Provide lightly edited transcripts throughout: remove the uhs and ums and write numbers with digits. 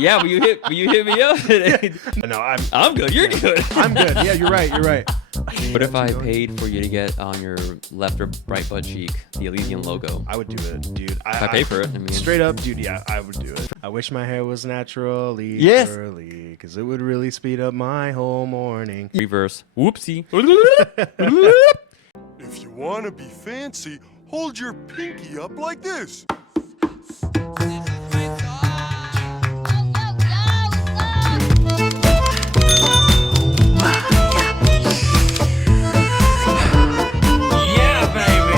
Yeah, will you hit me up? No, I'm good. You're good. I'm good. Yeah, you're right. You're right. What if I paid for you to get on your left or right butt cheek the Elysian logo? I would do it, dude. If I pay for it, I mean, Straight up, dude. Yeah, I would do it. I wish my hair was naturally Yes. curly, because it would really speed up my whole morning. reverse. Whoopsie. If you want to be fancy, hold your pinky up like this. Yeah, baby.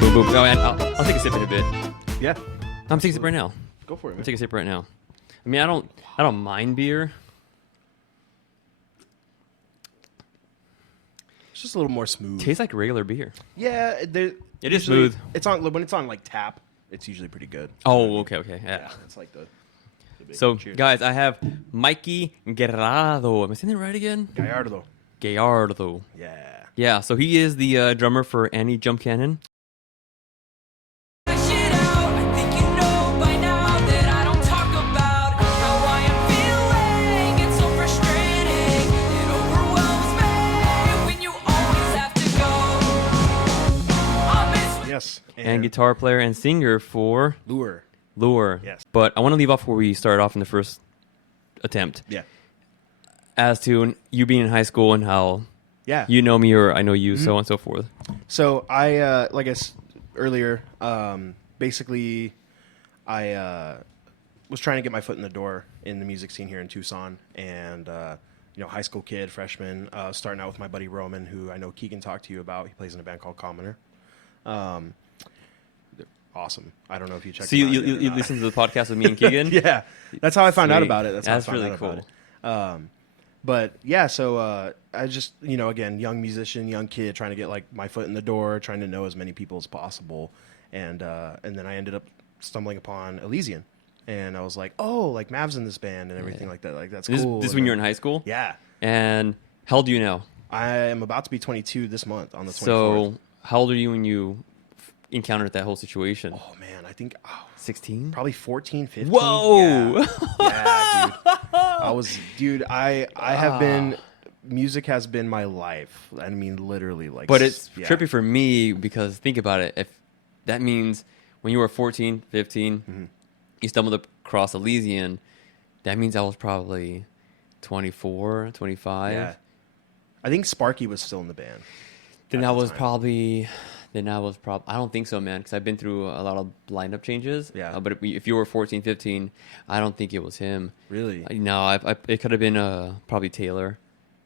Boom, boom. No, man, I'll take a sip in a bit. Yeah, I'm taking a sip right now. go for it. I'm taking a sip right now. I mean, I don't mind beer. It's just a little more smooth. Tastes like regular beer. Yeah, It is usually- smooth. It's on when it's on like tap. It's usually pretty good. Oh, okay, yeah. Yeah, it's like the big So, cheers. guys, I have Mikey Gallardo. Am I saying that right again? Gallardo. Gallardo. Yeah. Yeah, so he is the drummer for Annie Jump Cannon. Yes. And guitar player and singer for Lure. Lure. Yes. But I want to leave off where we started off in the first attempt. Yeah. As to you being in high school and how Yeah. you know me or I know you, so on and so forth. So I, like I said earlier, basically, I was trying to get my foot in the door in the music scene here in Tucson, and high school kid, freshman, starting out with my buddy Roman, who I know Keegan talked to you about. He plays in a band called Commoner. They're awesome. I don't know if you checked. So them out you yet or not. listen to the podcast with me and Keegan? Yeah, that's how I found out Sweet. about it. That's how That's I found really out cool. about it. But yeah, so I just, again, young musician, young kid, trying to get like my foot in the door, trying to know as many people as possible, and then I ended up stumbling upon Elysian, and I was like, oh, like Mav's in this band and everything like that. Like that's cool. This And when you're then- in high school? Yeah, And how old are you now? I am about to be 22 this month on the 24th. So how old are you when you encountered that whole situation? Oh man, I think 16? probably 14, 15. Whoa! Yeah, dude. I have been. Music has been my life. I mean, literally, like. But it's yeah. trippy for me because think about it. If that means when you were 14, 15, you stumbled across Elysian, that means I was probably 24, 25. Yeah. I think Sparky was still in the band. Then at I the was time. probably. I don't think so, man, because I've been through a lot of lineup changes. Yeah. But if you were 14, 15, I don't think it was him. Really? No, it could have been probably Taylor.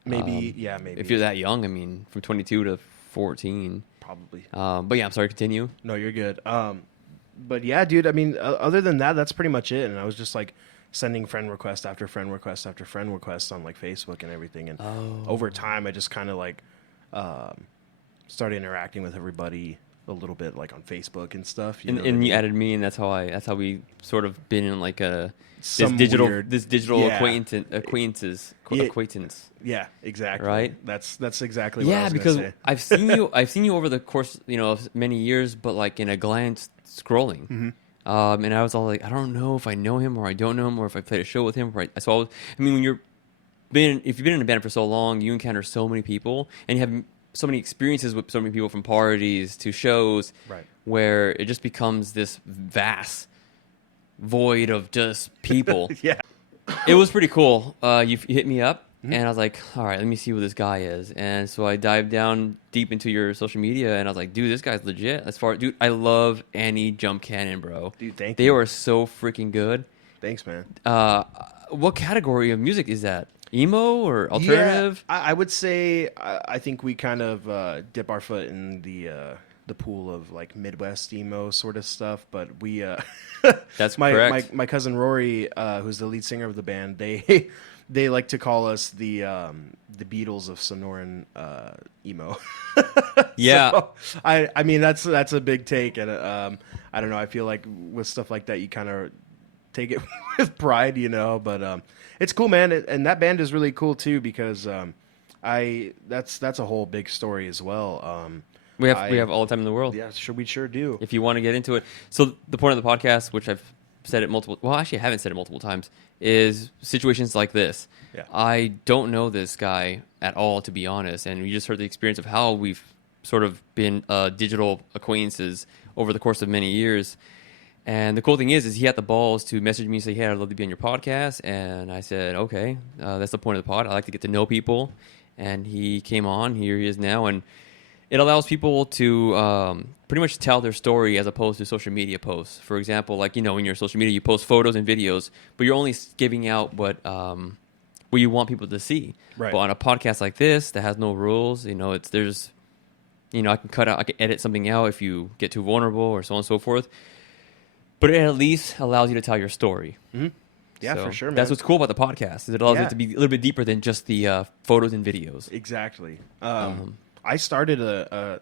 Maybe. Maybe. If you're that young, I mean, from 22 to 14. Probably. But yeah, I'm sorry, continue. No, you're good. But yeah, dude. I mean, other than that, that's pretty much it. And I was just like sending friend request after friend request after friend request on like Facebook and everything. And over time, I just kind of like started interacting with everybody a little bit, like on Facebook and stuff. You know what I And mean? you added me, and that's how we sort of been in like Some this weird- digital yeah. acquaintance. Yeah, exactly. Right? That's exactly what I Yeah, was because gonna say. I've seen you over the course, of many years, but like in a glance scrolling. Mm-hmm. And I was all like, I don't know if I know him or I don't know him or if I played a show with him. I mean, when if you've been in a band for so long, you encounter so many people and you have so many experiences with so many people, from parties to shows, Right. where it just becomes this vast void of just people. Yeah. It was pretty cool. You hit me up, Mm-hmm. and I was like, all right, let me see who this guy is. And so I dived down deep into your social media, and I was like, dude, this guy's legit. Dude, I love Annie Jump Cannon, bro. Dude, thank They you. are so freaking good. Thanks, man. What category of music is that? Emo or alternative? Yeah, I would say I think we kind of dip our foot in the pool of like Midwest emo sort of stuff, but we That's my correct. my cousin Rory, who's the lead singer of the band, they like to call us the Beatles of Sonoran emo. Yeah. So, I mean that's a big take, and I don't know. I feel like with stuff like that, you kind of take it with pride, But it's cool, man, and that band is really cool too because that's a whole big story as well. We have all the time in the world. Yeah, we sure do. If you want to get into it. So the point of the podcast, which I've said it multiple, well, actually I haven't said it multiple times, is situations like this. Yeah. I don't know this guy at all, to be honest, and we just heard the experience of how we've sort of been digital acquaintances over the course of many years. And the cool thing is he had the balls to message me and say, hey, I'd love to be on your podcast. And I said, okay, that's the point of the pod. I like to get to know people. And he came on. Here he is now. And it allows people to pretty much tell their story as opposed to social media posts. For example, like, in your social media, you post photos and videos, but you're only giving out what you want people to see. Right. But on a podcast like this that has no rules, I can edit something out if you get too vulnerable or so on and so forth. But it at least allows you to tell your story. Mm-hmm. Yeah, So for sure, man. that's what's cool about the podcast. Is it allows Yeah. it to be a little bit deeper than just the photos and videos. Exactly. I started a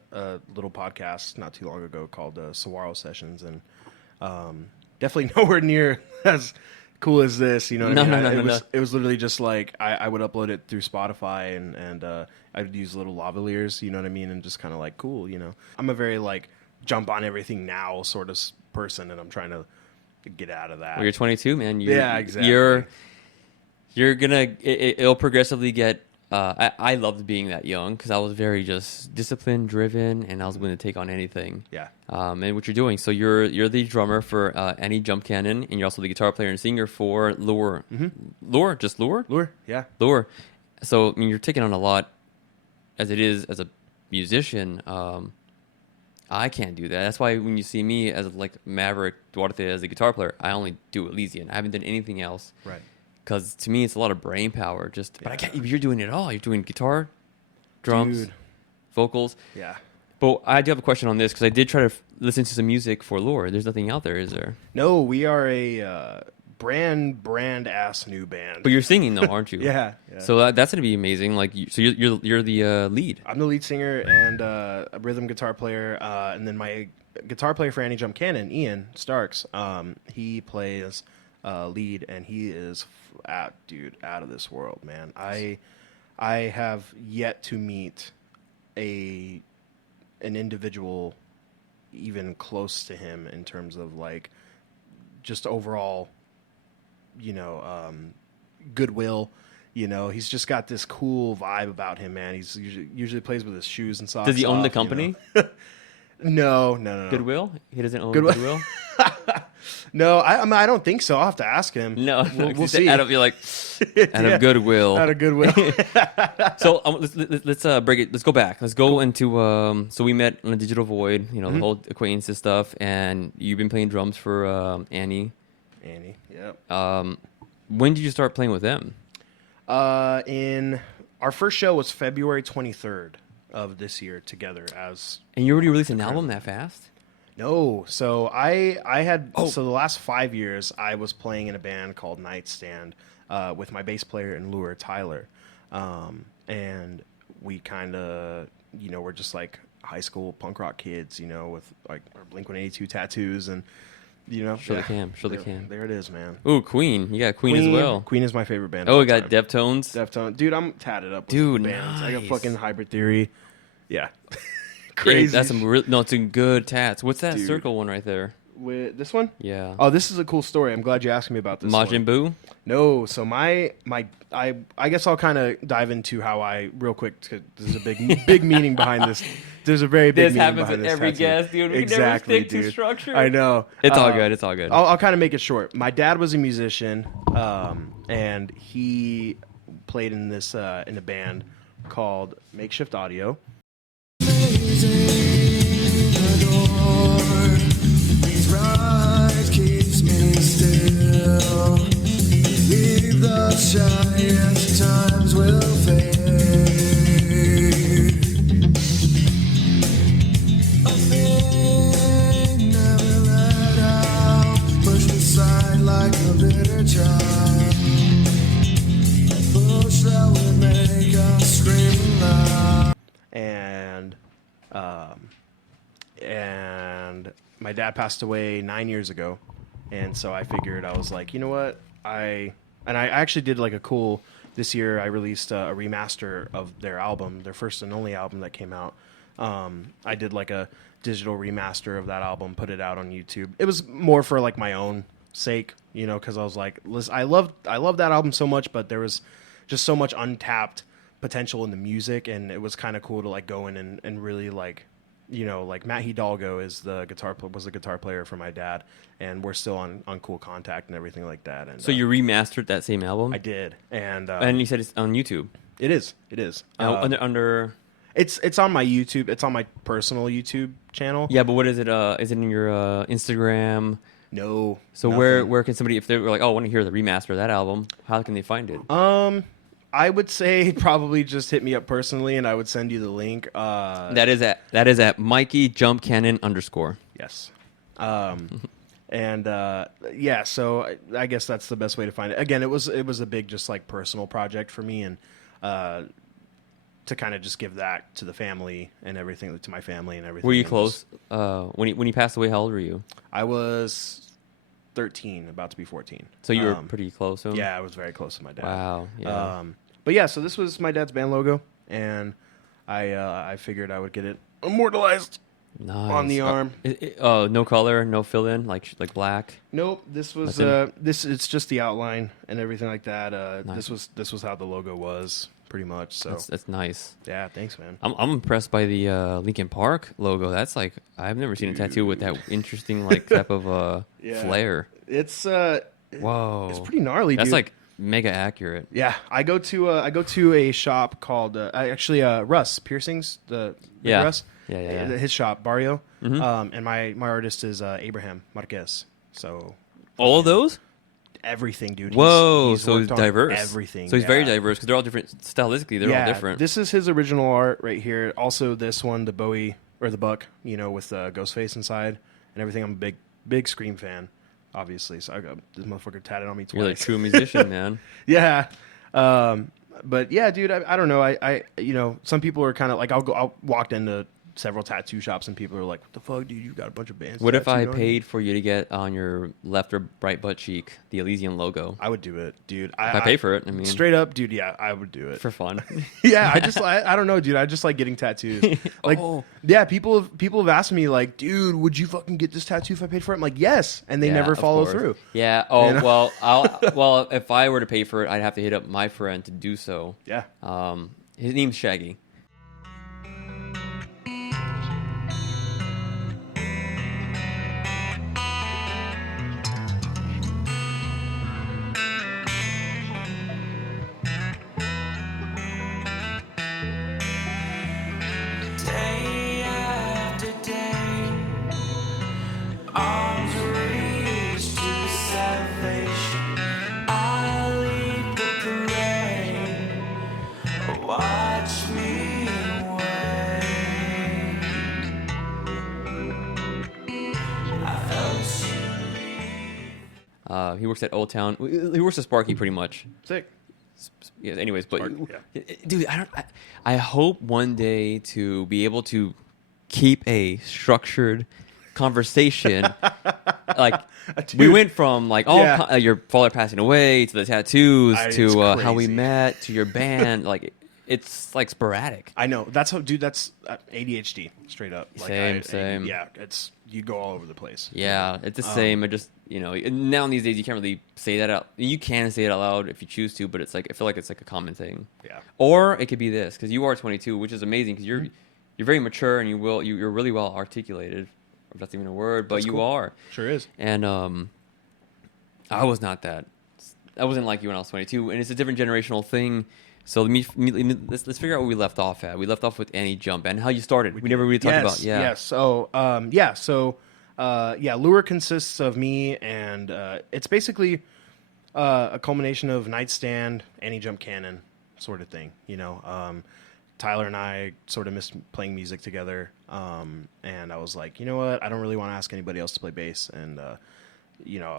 little podcast not too long ago called Saguaro Sessions, and definitely nowhere near as cool as this. You know what I mean? No. It was literally just like I would upload it through Spotify, and I'd use little lavaliers, you know what I mean, and just kind of like cool. I'm a very like jump on everything now sort of person, and I'm trying to get out of that. Well, you're 22, man. Yeah, exactly. You're gonna. It'll progressively get. I loved being that young because I was very just discipline driven, and I was willing to take on anything. Yeah. And what you're doing, so you're the drummer for Annie Jump Cannon, and you're also the guitar player and singer for Lure. Mm-hmm. Lure, just Lure. Lure, yeah. Lure. So you're taking on a lot, as it is as a musician. I can't do that. That's why when you see me as like Maverick Duarte as a guitar player, I only do Elysian. I haven't done anything else. Right. Because to me, it's a lot of brain power. But I can't. You're doing it all. You're doing guitar, drums, Dude. vocals. Yeah. But I do have a question on this because I did try to listen to some music for Lure. There's nothing out there, is there? No, we are a brand ass new band. But you're singing though, aren't you? Yeah. So that's gonna be amazing. Like, so you're the lead. I'm the lead singer and a rhythm guitar player, and then my guitar player for Annie Jump Cannon, Ian Starks, he plays lead, and he is out of this world, man. I have yet to meet an individual even close to him in terms of like just overall, goodwill. He's just got this cool vibe about him, man. He's usually plays with his shoes and socks. Does he own the off, company? No. Goodwill? He doesn't own Goodwill? Goodwill? No, I don't think so. I'll have to ask him. No, we'll see. Out of Goodwill. Out of goodwill. So let's break it. Let's go back. Let's go into so we met on a Digital Void. The whole acquaintances stuff, and you've been playing drums for Annie. Yep. When did you start playing with them? In our first show was February 23rd of this year together as. And you already released an album that fast? No, so I had so the last 5 years I was playing in a band called Nightstand with my bass player and Lure Tyler, and we kind of we're just like high school punk rock kids, with like our Blink-182 tattoos and Show the cam. There it is, man. Ooh, Queen. You got Queen as well. Queen is my favorite band. Oh, we of all got time. Deftones. Deftones, dude. I'm tatted up. With Dude, bands. I got nice. fucking Hybrid Theory. Yeah. Crazy. Crazy. That's some good tats. What's that Dude. circle one right there? With this one? Yeah. Oh, this is a cool story. I'm glad you asked me about this. Majin one. Buu? No, so I guess I'll kind of dive into how I real quick. 'Cause there's a big meaning behind this. There's a very big This meaning happens behind with this every tattoo. guest, dude. We Exactly, never stick dude. to structure. I know. It's all good. It's all good. I'll kind of make it short. My dad was a musician, and he played in this in a band called Makeshift Audio. Keeps me still. Leave the shyest times will fade. A thing never let out, pushed aside like a bitter child. A push that would make us scream loud. And my dad passed away 9 years ago, and so I figured, I was like, you know what, I actually did like a cool, this year I released a remaster of their album, their first and only album that came out, I did like a digital remaster of that album, put it out on YouTube. It was more for like my own sake, you know, because I was like, listen, I love that album so much, but there was just so much untapped potential in the music, and it was kind of cool to like go in and really like, you know, like Matt Hidalgo was the guitar player for my dad, and we're still on cool contact and everything like that. And So you remastered that same album? I did, and you said it's on YouTube. it is. Under It's on my YouTube. It's on my personal YouTube channel. yeah, but what is it? Is it in your Instagram? No. So nothing. where can somebody, if they were like, oh, I want to hear the remaster of that album, how can they find it? I would say probably just hit me up personally, and I would send you the link. That is at Mikey Jump Cannon _ Yes. And yeah, so I guess that's the best way to find it. Again, it was a big, just like personal project for me, and to kind of just give that to the family and everything, to my family and everything. Were you It was- close? When he passed away, how old were you? I was 13, about to be 14. So you were pretty close to him? Yeah, I was very close to my dad. Wow. Yeah. But yeah, so this was my dad's band logo, and I figured I would get it immortalized Nice. on the arm. No color, no fill in, like black. Nope, this was Nothing? it's just the outline and everything like that. Nice. This was how the logo was pretty much. So That's nice. yeah, thanks, man. I'm impressed by the Linkin Park logo. That's like, I've never seen a tattoo with that interesting like type of Yeah. flair. It's Whoa. it's pretty gnarly. That's dude. like mega accurate. Yeah, I go to a shop called Russ Piercings, the Big Yeah. Russ. Yeah. His shop, Barrio. Mm-hmm. And my artist is Abraham Marquez. So All of those? everything, dude. Whoa, he's so he's worked on diverse. Everything. So he's very yeah. diverse because they're all different stylistically. They're all different. This is his original art right here. Also, this one, the Bowie or the Buck, you know, with Ghostface inside and everything. I'm a big Scream fan, obviously. So I got this motherfucker tatted on me twice. You're like a true musician, man. Yeah. But yeah, dude, I don't know. I you know, some people are kind of like, I'll walk into several tattoo shops and people are like, what the fuck, dude, you got a bunch of bands. What if I tattooed on you?" paid for you to get on your left or right butt cheek the Elysian logo? I would do it, dude. If I pay for it, I mean, straight up, dude, yeah, I would do it. for fun. Yeah, I don't know, dude. I just like getting tattoos. Like, Oh. yeah, people have asked me like, dude, would you fucking get this tattoo if I paid for it? I'm like, yes, and they Yeah, never of follow course. through. Yeah. Oh You know? well, if I were to pay for it, I'd have to hit up my friend to do so. Yeah. His name's Shaggy. Day after day, arms reach to salvation. I lead the parade. Watch me wait. I felt you. He works at Old Town. He works at Sparky pretty much. Sick. Yeah, anyways, but Sparky, dude, I hope one day to be able to keep a structured conversation. Like we Dude. went from like Yeah. your father passing away to the tattoos It's to how we crazy. met to your band. Like it's like sporadic. I know. That's how, dude. That's ADHD, straight up. Same. Yeah, it's you go all over the place. Yeah, it's the same. I just now these days you can't really say that out. You can say it out loud if you choose to, but it's like I feel like it's like a common thing. Yeah. Or it could be this because you are 22, which is amazing because you're very mature and you're really well articulated. If that's even a word, but That's you cool. are. Sure is. And I was not that. I wasn't like you when I was 22, and it's a different generational thing. So let's figure out where we left off at. We left off with Annie Jump and how you started. We never really talked about. Yeah. Yes. So, Lure consists of me, and it's basically a culmination of Nightstand, Annie Jump Cannon sort of thing. You know, Tyler and I sort of missed playing music together, and I was like, you know what? I don't really want to ask anybody else to play bass, and I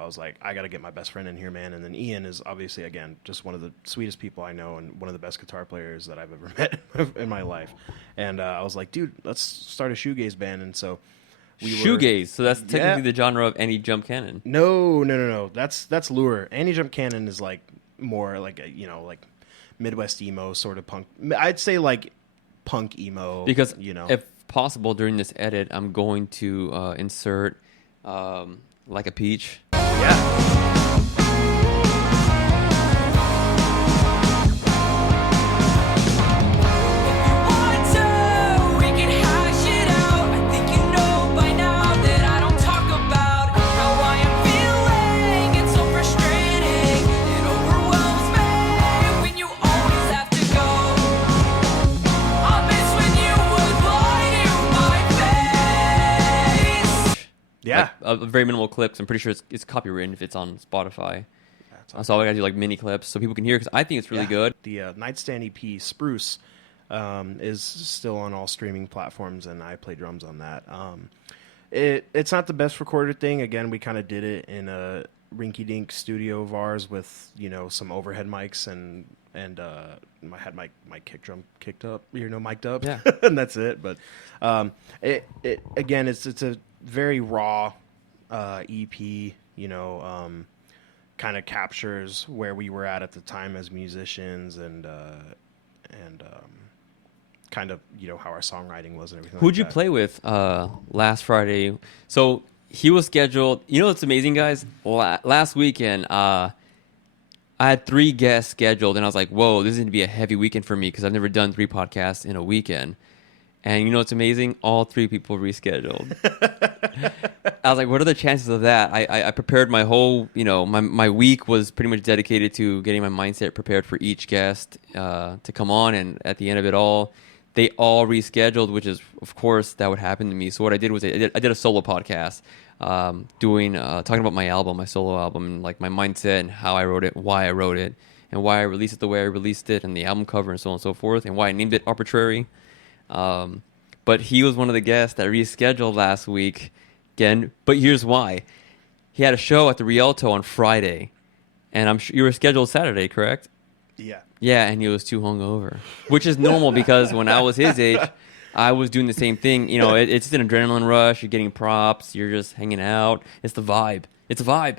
was like, I got to get my best friend in here, man. And then Ian is obviously, again, just one of the sweetest people I know and one of the best guitar players that I've ever met in my life. And I was like, dude, let's start a shoegaze band. And so Shoegaze. So that's technically Yeah. the genre of Annie Jump Cannon. No. That's Lure. Annie Jump Cannon is like more like like Midwest emo sort of punk. I'd say like punk emo. Because you know, if possible, during this edit, I'm going to insert like a peach. Yeah. Yeah. Like, a very minimal clips. I'm pretty sure it's copywritten if it's on Spotify. So I gotta do like mini clips so people can hear, because I think it's really good. The Nightstand EP Spruce is still on all streaming platforms, and I play drums on that. It's not the best recorded thing. Again, we kind of did it in a rinky-dink studio of ours with, you know, some overhead mics and I had my kick drum kicked up, you know, mic'd up, Yeah. and that's it. But it again, it's a very raw EP, you know. Kind of captures where we were at the time as musicians, and kind of, you know, how our songwriting was and everything. Who'd like you that. play with last Friday? So he was scheduled. You know what's amazing, guys? Last weekend, I had 3 guests scheduled, and I was like, whoa, this is going to be a heavy weekend for me, because I've never done 3 podcasts in a weekend. And you know what's amazing? All 3 people rescheduled. I was like, what are the chances of that? I prepared my whole, you know, my week was pretty much dedicated to getting my mindset prepared for each guest to come on. And at the end of it all, they all rescheduled, which is, of course, that would happen to me. So what I did was I did a solo podcast talking about my album, my solo album, and like my mindset and how I wrote it, why I wrote it, and why I released it the way I released it, and the album cover and so on and so forth, and why I named it Arbitrary. But he was one of the guests that rescheduled last week again. But here's why. He had a show at the Rialto on Friday, and I'm sure you were scheduled Saturday, correct? Yeah. Yeah, and he was too hungover, which is normal because when I was his age, I was doing the same thing. You know, it's an adrenaline rush. You're getting props. You're just hanging out. It's the vibe. It's a vibe.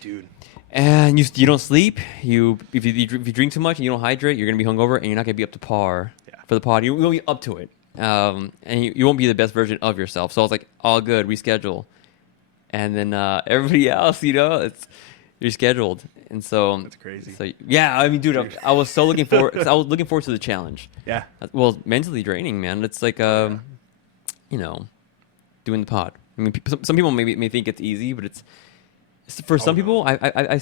Dude. And you don't sleep. If you drink too much and you don't hydrate, you're gonna be hungover, and you're not gonna be up to par for the pod. You won't be up to it, and you won't be the best version of yourself. So I was like, all good, reschedule. And then everybody else, you know, it's rescheduled, and so That's crazy. So yeah, I mean, dude, I was so looking forward. I was looking forward to the challenge. Yeah. Well, mentally draining, man. It's like you know, doing the pod. I mean, some people may think it's easy, but it's for some people. I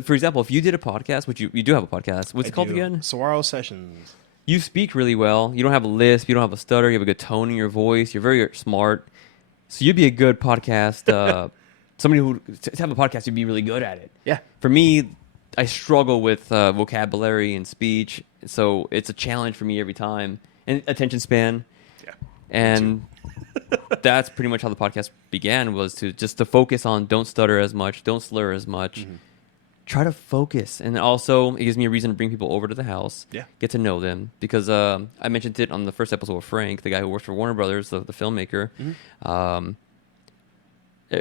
for example, if you did a podcast, which you do have a podcast, what's it called again? Saguaro Sessions. You speak really well. You don't have a lisp. You don't have a stutter. You have a good tone in your voice. You're very smart. So you'd be a good podcast. Somebody who to have a podcast, you'd be really good at it. Yeah. For me, I struggle with vocabulary and speech, so it's a challenge for me every time. And attention span. Yeah. And that's pretty much how the podcast began, was to focus on don't stutter as much, don't slur as much. Mm-hmm. Try to focus. And also, it gives me a reason to bring people over to the house, get to know them. Because I mentioned it on the first episode with Frank, the guy who works for Warner Brothers, the filmmaker. Mm-hmm.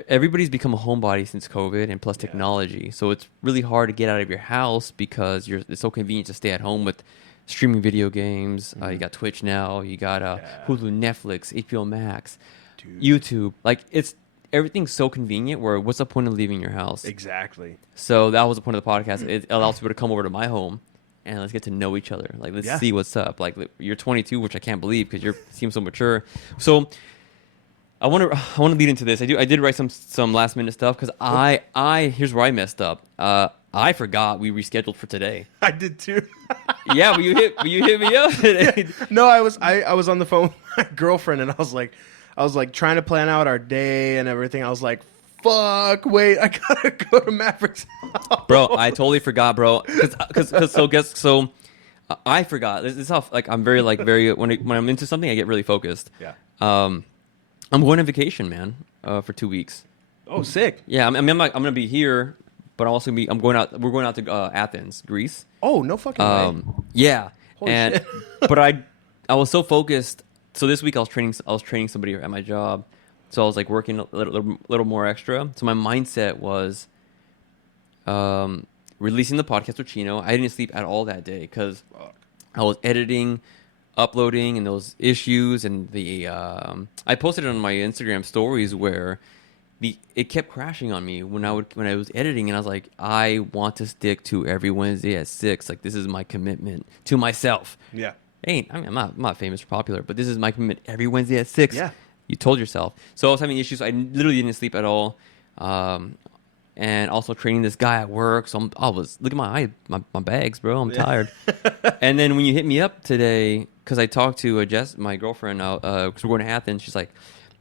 Everybody's become a homebody since COVID and plus technology. So it's really hard to get out of your house because it's so convenient to stay at home with streaming video games. Mm-hmm. You got Twitch now. You got Hulu, Netflix, HBO Max, YouTube. Like, everything's so convenient where what's the point of leaving your house? Exactly. So that was the point of the podcast. It allows people to come over to my home and let's get to know each other. Like, let's see what's up. Like, you're 22, which I can't believe because you seem so mature. So I want to lead into this. I did write some last minute stuff because here's where I messed up. I forgot we rescheduled for today. I did too. Yeah, will you hit me up today? No, I was on the phone with my girlfriend, and I was like trying to plan out our day and everything. I was like, fuck, wait, I gotta go to Maverick's house. Bro, I totally forgot, bro. So I forgot. This is how I'm very when I'm into something, I get really focused. Yeah. I'm going on vacation, man, for 2 weeks. Oh, sick. Yeah, I'm gonna be here, but We're going out to Athens, Greece. Oh, no fucking way. Yeah. Holy shit. But I was so focused. So this week I was training somebody at my job. So I was like working a little more extra. So my mindset was releasing the podcast with Chino. I didn't sleep at all that day because I was editing uploading and those issues and the I posted it on my Instagram stories where it kept crashing on me when I was editing, and I was like, I want to stick to every Wednesday at 6. Like, this is my commitment to myself. Yeah. I'm not famous or popular, but this is my commitment every Wednesday at 6. Yeah. You told yourself. So I was having issues. I literally didn't sleep at all. And also training this guy at work. So I was, look at my bags, bro. I'm tired. And then when you hit me up today, because I talked to Jess, my girlfriend, because we're going to Athens, she's like,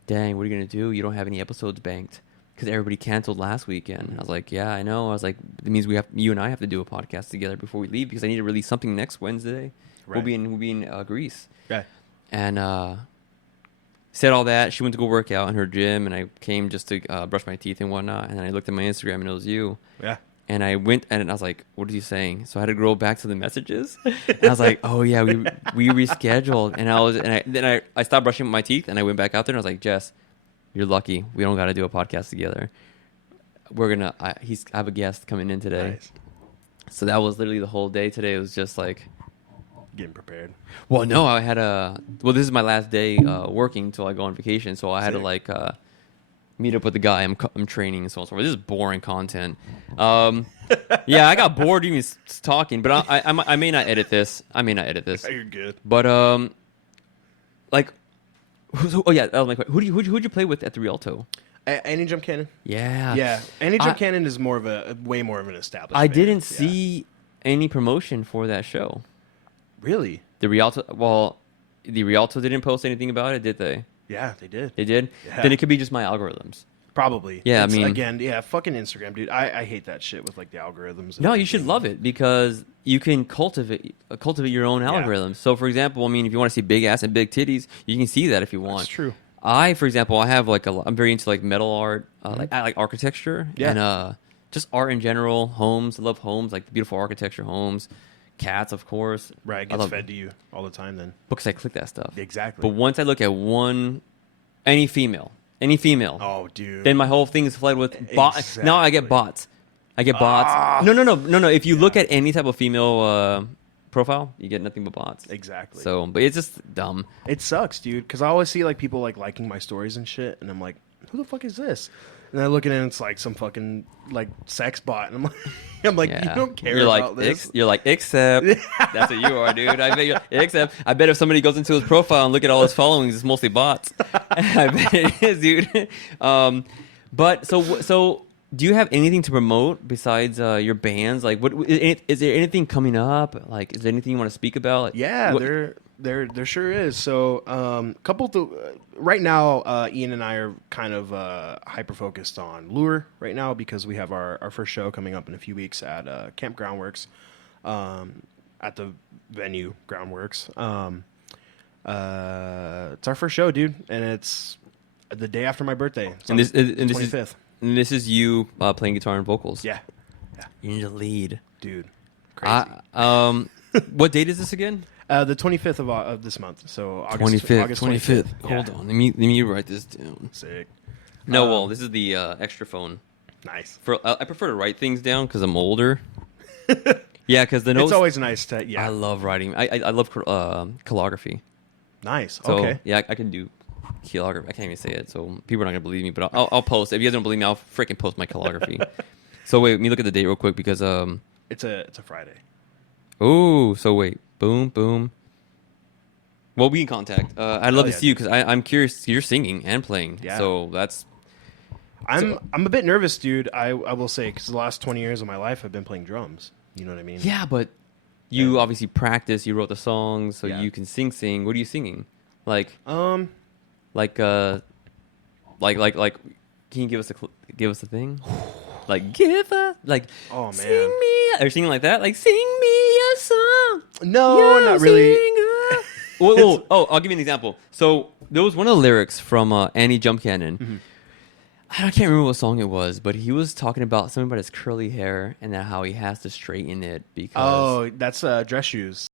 dang, what are you going to do? You don't have any episodes banked because everybody canceled last weekend. I was like, yeah, I know. I was like, it means you and I have to do a podcast together before we leave because I need to release something next Wednesday. Right. We'll be in Greece. Right. And said all that. She went to go work out in her gym, and I came just to brush my teeth and whatnot. And then I looked at my Instagram, and it was you. Yeah. And I went, and I was like, what is he saying? So I had to go back to the messages. And I was like, oh, yeah, we rescheduled. And then I stopped brushing my teeth, and I went back out there, and I was like, Jess, you're lucky. We don't got to do a podcast together. I have a guest coming in today. Nice. So that was literally the whole day today. It was just like, Getting prepared. well, no, I had this is my last day working until I go on vacation. So I had to meet up with the guy I'm training and so on and so forth. This is boring content. Yeah, I got bored even talking, but I may not edit this. You're good. But like, oh yeah, that was my question. Who'd you play with at the Rialto? Annie Jump Cannon. Yeah, Yeah. Annie Jump Cannon is way more of an established. I band. didn't Yeah. see any promotion for that show. Really? The Rialto didn't post anything about it, did they? Yeah, they did. They did? Yeah. Then it could be just my algorithms. Probably. Yeah, I mean- again, yeah, fucking Instagram, dude. I hate that shit with like the algorithms. and No, you should everything. love it because you can cultivate your own algorithms. So, for example, I mean, if you want to see big ass and big titties, you can see that if you want. That's true. For example, I have I'm very into like metal art, I like architecture, Yeah. and just art in general. Homes, I love homes, like the beautiful architecture homes. Cats, of course. Right, it I gets love fed to you all the time then. because I click that stuff. Exactly. But once I look at any female, Oh, dude. then my whole thing is flooded with bots. Now I get Exactly. bots. I get bots. No. If you look at any type of female profile, you get nothing but bots. Exactly. So, but it's just dumb. It sucks, dude, because I always see like people like liking my stories and shit, and I'm like, who the fuck is this? And I look at it, and it's like some fucking like sex bot, and I'm like, Yeah. you don't care You're about like, this. you're like, except that's what you are, dude. I bet if somebody goes into his profile and look at all his followings, it's mostly bots. I bet it is, dude. But so do you have anything to promote besides your bands? Like, what is there anything coming up? Like, is there anything you want to speak about? Like, Yeah, there sure is. So, right now, Ian and I are kind of hyper focused on Lure right now because we have our first show coming up in a few weeks at Camp Groundworks, at the venue Groundworks. It's our first show, dude, and it's the day after my birthday. It's And on this the is 25th. and this is you playing guitar and vocals. Yeah, You need to lead. dude, crazy. What date is this again? The 25th of this month. So August 25th. Yeah. Hold on. Let me write this down. Sick. No, well, this is the extra phone. Nice. I prefer to write things down because I'm older. Yeah, because the notes. It's always nice to I love writing. I love calligraphy. Nice. So, Okay. yeah, I can do calligraphy. I can't even say it, so people are not gonna believe me. But I'll post. If you guys don't believe me, I'll freaking post my calligraphy. So wait, let me look at the date real quick because It's a Friday. Oh, so wait, boom. Well, we in contact. I'd love to yeah, see you because I'm curious. You're singing and playing, Yeah. so that's I'm a bit nervous, dude. I will say because the last 20 years of my life I've been playing drums. You know what I mean? yeah. But you obviously practice. You wrote the songs, so Yeah. you can sing. What are you singing? Like Um. like can you give us a thing? Like give us like Oh, man. sing me. Are you singing like that? Like sing me a song. No, Yeah, not really. sing I'll give you an example. So there was one of the lyrics from Annie Jump Cannon. Mm-hmm. I can't remember what song it was, but he was talking about something about his curly hair and how he has to straighten it because Oh, that's dress shoes.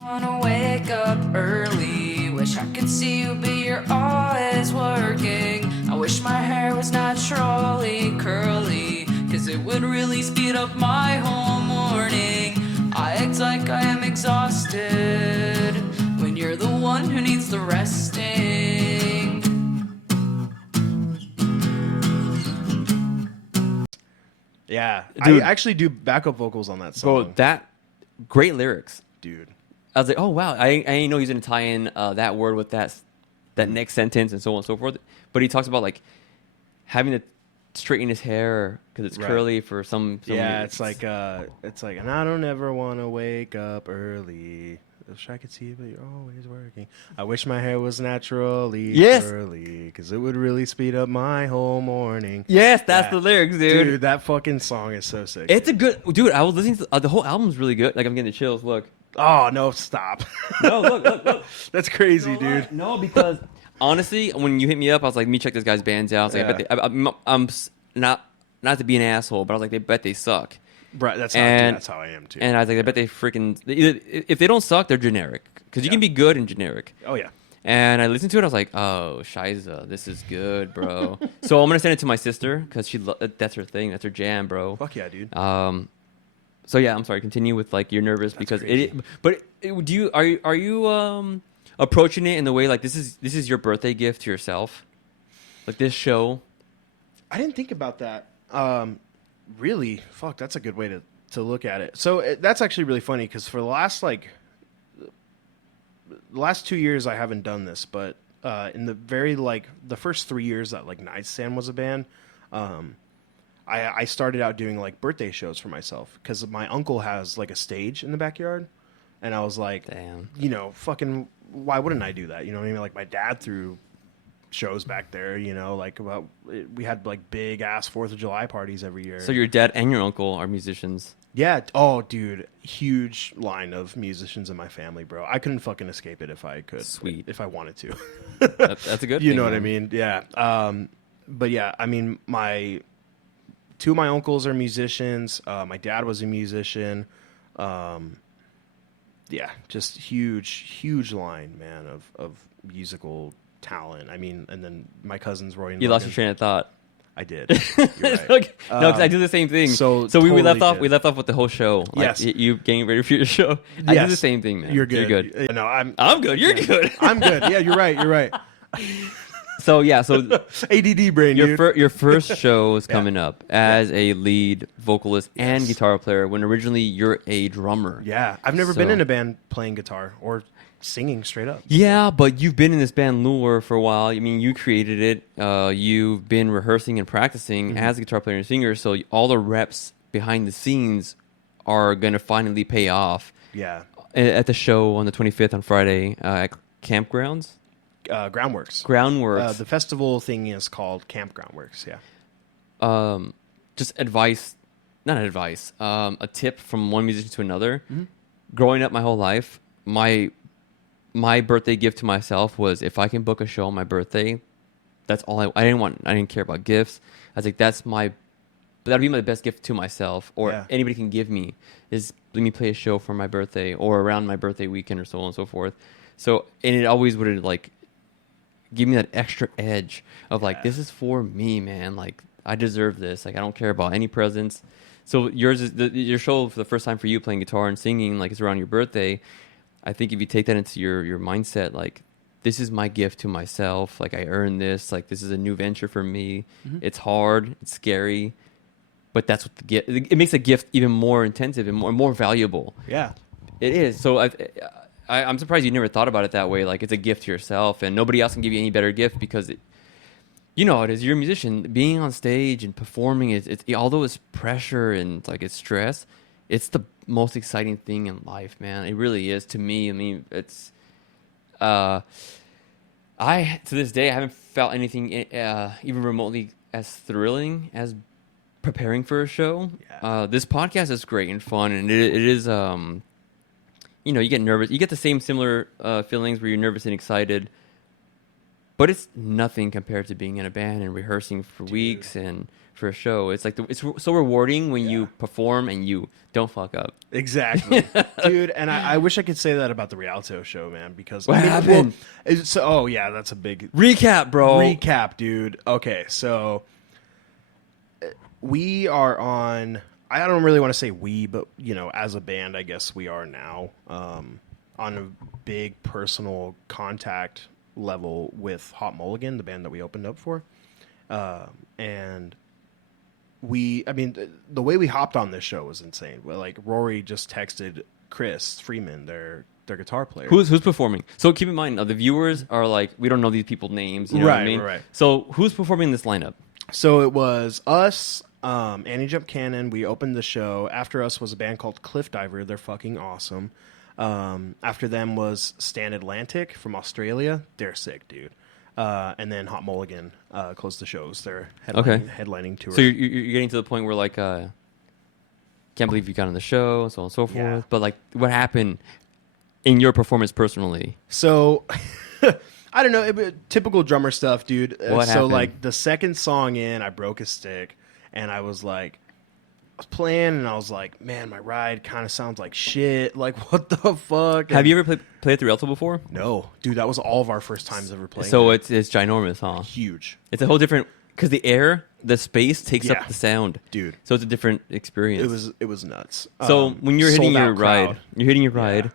Wanna wake up early. Wish I could see you, but you're always working. I wish my hair was naturally curly, cause it would really speed up my whole morning. I act like I am exhausted when you're one who needs the resting. Yeah, Dude. I actually do backup vocals on that Bro, song, that great lyrics. dude. I was like, oh wow, I didn't know he was gonna tie in that word with that next sentence and so on and so forth. But he talks about like having to straighten his hair because it's Right. curly for some Yeah, reasons. it's like, and I don't ever want to wake up early. I wish I could see you, but you're always working. I wish my hair was naturally Yes. curly, because it would really speed up my whole morning. Yes, that's Yeah. the lyrics, dude. Dude, that fucking song is so sick. It's a good dude. I was listening to the whole album's really good. Like I'm getting the chills. Look, Oh no, stop. no, look. That's crazy, dude. No, because honestly, when you hit me up, I was like, let me check this guy's bands out. I was like, I bet I'm not to be an asshole, but I was like, they bet they suck. Right, that's how I am too. And I was like, I bet they freaking either, if they don't suck, they're generic because you Yeah. can be good and generic. Oh yeah. And I listened to it. I was like, oh, Shiza, this is good, bro. So I'm gonna send it to my sister because that's her thing. That's her jam, bro. Fuck yeah, dude. So yeah, I'm sorry. Continue with like you're nervous because crazy. are you approaching it in the way like this is your birthday gift to yourself, like this show? I didn't think about that. Really, fuck, that's a good way to look at it. So that's actually really funny because for the last 2 years I haven't done this, but in the first 3 years that like Nightstand was a band, I started out doing like birthday shows for myself because my uncle has like a stage in the backyard, and I was like, Damn. you know, fucking, why wouldn't I do that? You know what I mean? Like my dad threw shows back there, you know, like we had like big ass 4th of July parties every year. So your dad and your uncle are musicians. Yeah. Oh, dude, huge line of musicians in my family, bro. I couldn't fucking escape it if I could. Sweet. If I wanted to. That's a good. You thing, know what I man. mean? Yeah. But yeah, I mean, two of my uncles are musicians. My dad was a musician. Yeah, just huge line, man, of musical talent. I mean, and then my cousins Roy and You lost Logan. your train of thought. I did. You're right. Okay. No, because I do the same thing. so we totally left off. did. We left off with the whole show. Like, Yes. You getting ready for your show. I do Yes. the same thing, man. You're good. You're good. No, I'm good. You're good. I'm good. Yeah, you're right. You're right. So yeah. So ADD brain, dude. your first show is coming up as a lead vocalist and Yes. guitar player. When originally you're a drummer. Yeah, I've never been So- in a band playing guitar or singing straight up. Yeah, but you've been in this band Lure for a while. I mean, you created it. You've been rehearsing and practicing as a guitar player and singer. So all the reps behind the scenes are gonna finally pay off Yeah. at the show on the 25th on Friday at Campgrounds. Groundworks. Groundworks. The festival thing is called Camp Groundworks. Yeah. Just advice, not advice, a tip from one musician to another. Mm-hmm. Growing up my whole life, my birthday gift to myself was if I can book a show on my birthday, that's all I didn't care about gifts. I was like, that'd be my best gift to myself or Yeah. anybody can give me is let me play a show for my birthday or around my birthday weekend or so on and so forth. So, and it always would like give me that extra edge of like, this is for me, man. Like I deserve this. Like I don't care about any presents. So yours is your show for the first time for you playing guitar and singing like it's around your birthday. I think if you take that into your mindset, like this is my gift to myself. Like I earned this. Like this is a new venture for me. It's hard. It's scary, but that's what the gift. It makes a gift even more intensive and more valuable. Yeah. It is. So I'm surprised you never thought about it that way. Like it's a gift to yourself, and nobody else can give you any better gift because you know it is. You're a musician. Being on stage and performing it's although it's pressure and like it's stress, it's the most exciting thing in life, man. It really is to me. I mean, it's I to this day I haven't felt anything even remotely as thrilling as preparing for a show. Yeah. This podcast is great and fun, and it is you know, you get nervous. You get the similar feelings where you're nervous and excited, but it's nothing compared to being in a band and rehearsing for weeks and for a show. It's like it's so rewarding when you perform and you don't fuck up. Exactly, dude. And I wish I could say that about the Rialto show, man. Because What happened? Oh yeah, that's a big Recap, bro. recap, dude. Okay, so we are on. I don't really want to say we, but you know, as a band, I guess we are now. on a big personal contact level with Hot Mulligan, the band that we opened up for. And the way we hopped on this show was insane. Well, like Rory just texted Chris Freeman, their guitar player. Who's performing? So keep in mind, the viewers are like, we don't know these people's names. You know what I mean? Right. So who's performing this lineup? So it was us, Annie Jump Cannon. We opened the show. After us was a band called Cliff Diver. They're fucking awesome. After them was Stan Atlantic from Australia. They're sick, dude. And then Hot Mulligan closed the shows. They're headlining tour. So you're getting to the point where like, can't believe you got on the show, so on and so forth. Yeah. But like, what happened in your performance personally? So I don't know, typical drummer stuff, dude. What so happened? like the second song in, I broke a stick, and I was like, I was playing, and I was like, man, my ride kind of sounds like shit. Like, what the fuck? Have you ever played through Alto before? No, dude, that was all of our first times ever playing. So that. it's ginormous, huh? Huge, It's a whole different, because the air, the space takes Yeah. up the sound, dude. so it's a different experience. It was nuts. So when you're hitting sold your out ride, crowd. you're hitting your ride. Yeah.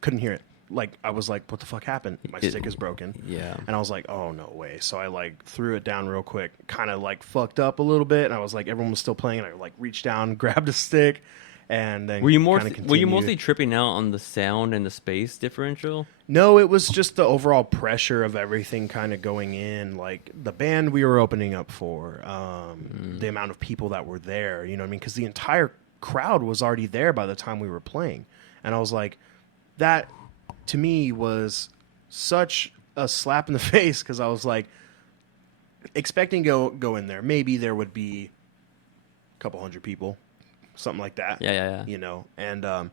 Couldn't hear it. Like, I was like, what the fuck happened? My stick is broken. Yeah. And I was like, oh, no way. So I, like, threw it down real quick, kind of, like, fucked up a little bit. And I was like, everyone was still playing. And I, like, reached down, grabbed a stick, and then Were you continued. mostly tripping out on the sound and the space differential? No, it was just the overall pressure of everything kind of going in. Like, the band we were opening up for, the amount of people that were there, you know what I mean? Because the entire crowd was already there by the time we were playing. And I was like, that... to me was such a slap in the face, because I was like expecting go in there. Maybe there would be a couple hundred people, something like that. Yeah. You know, and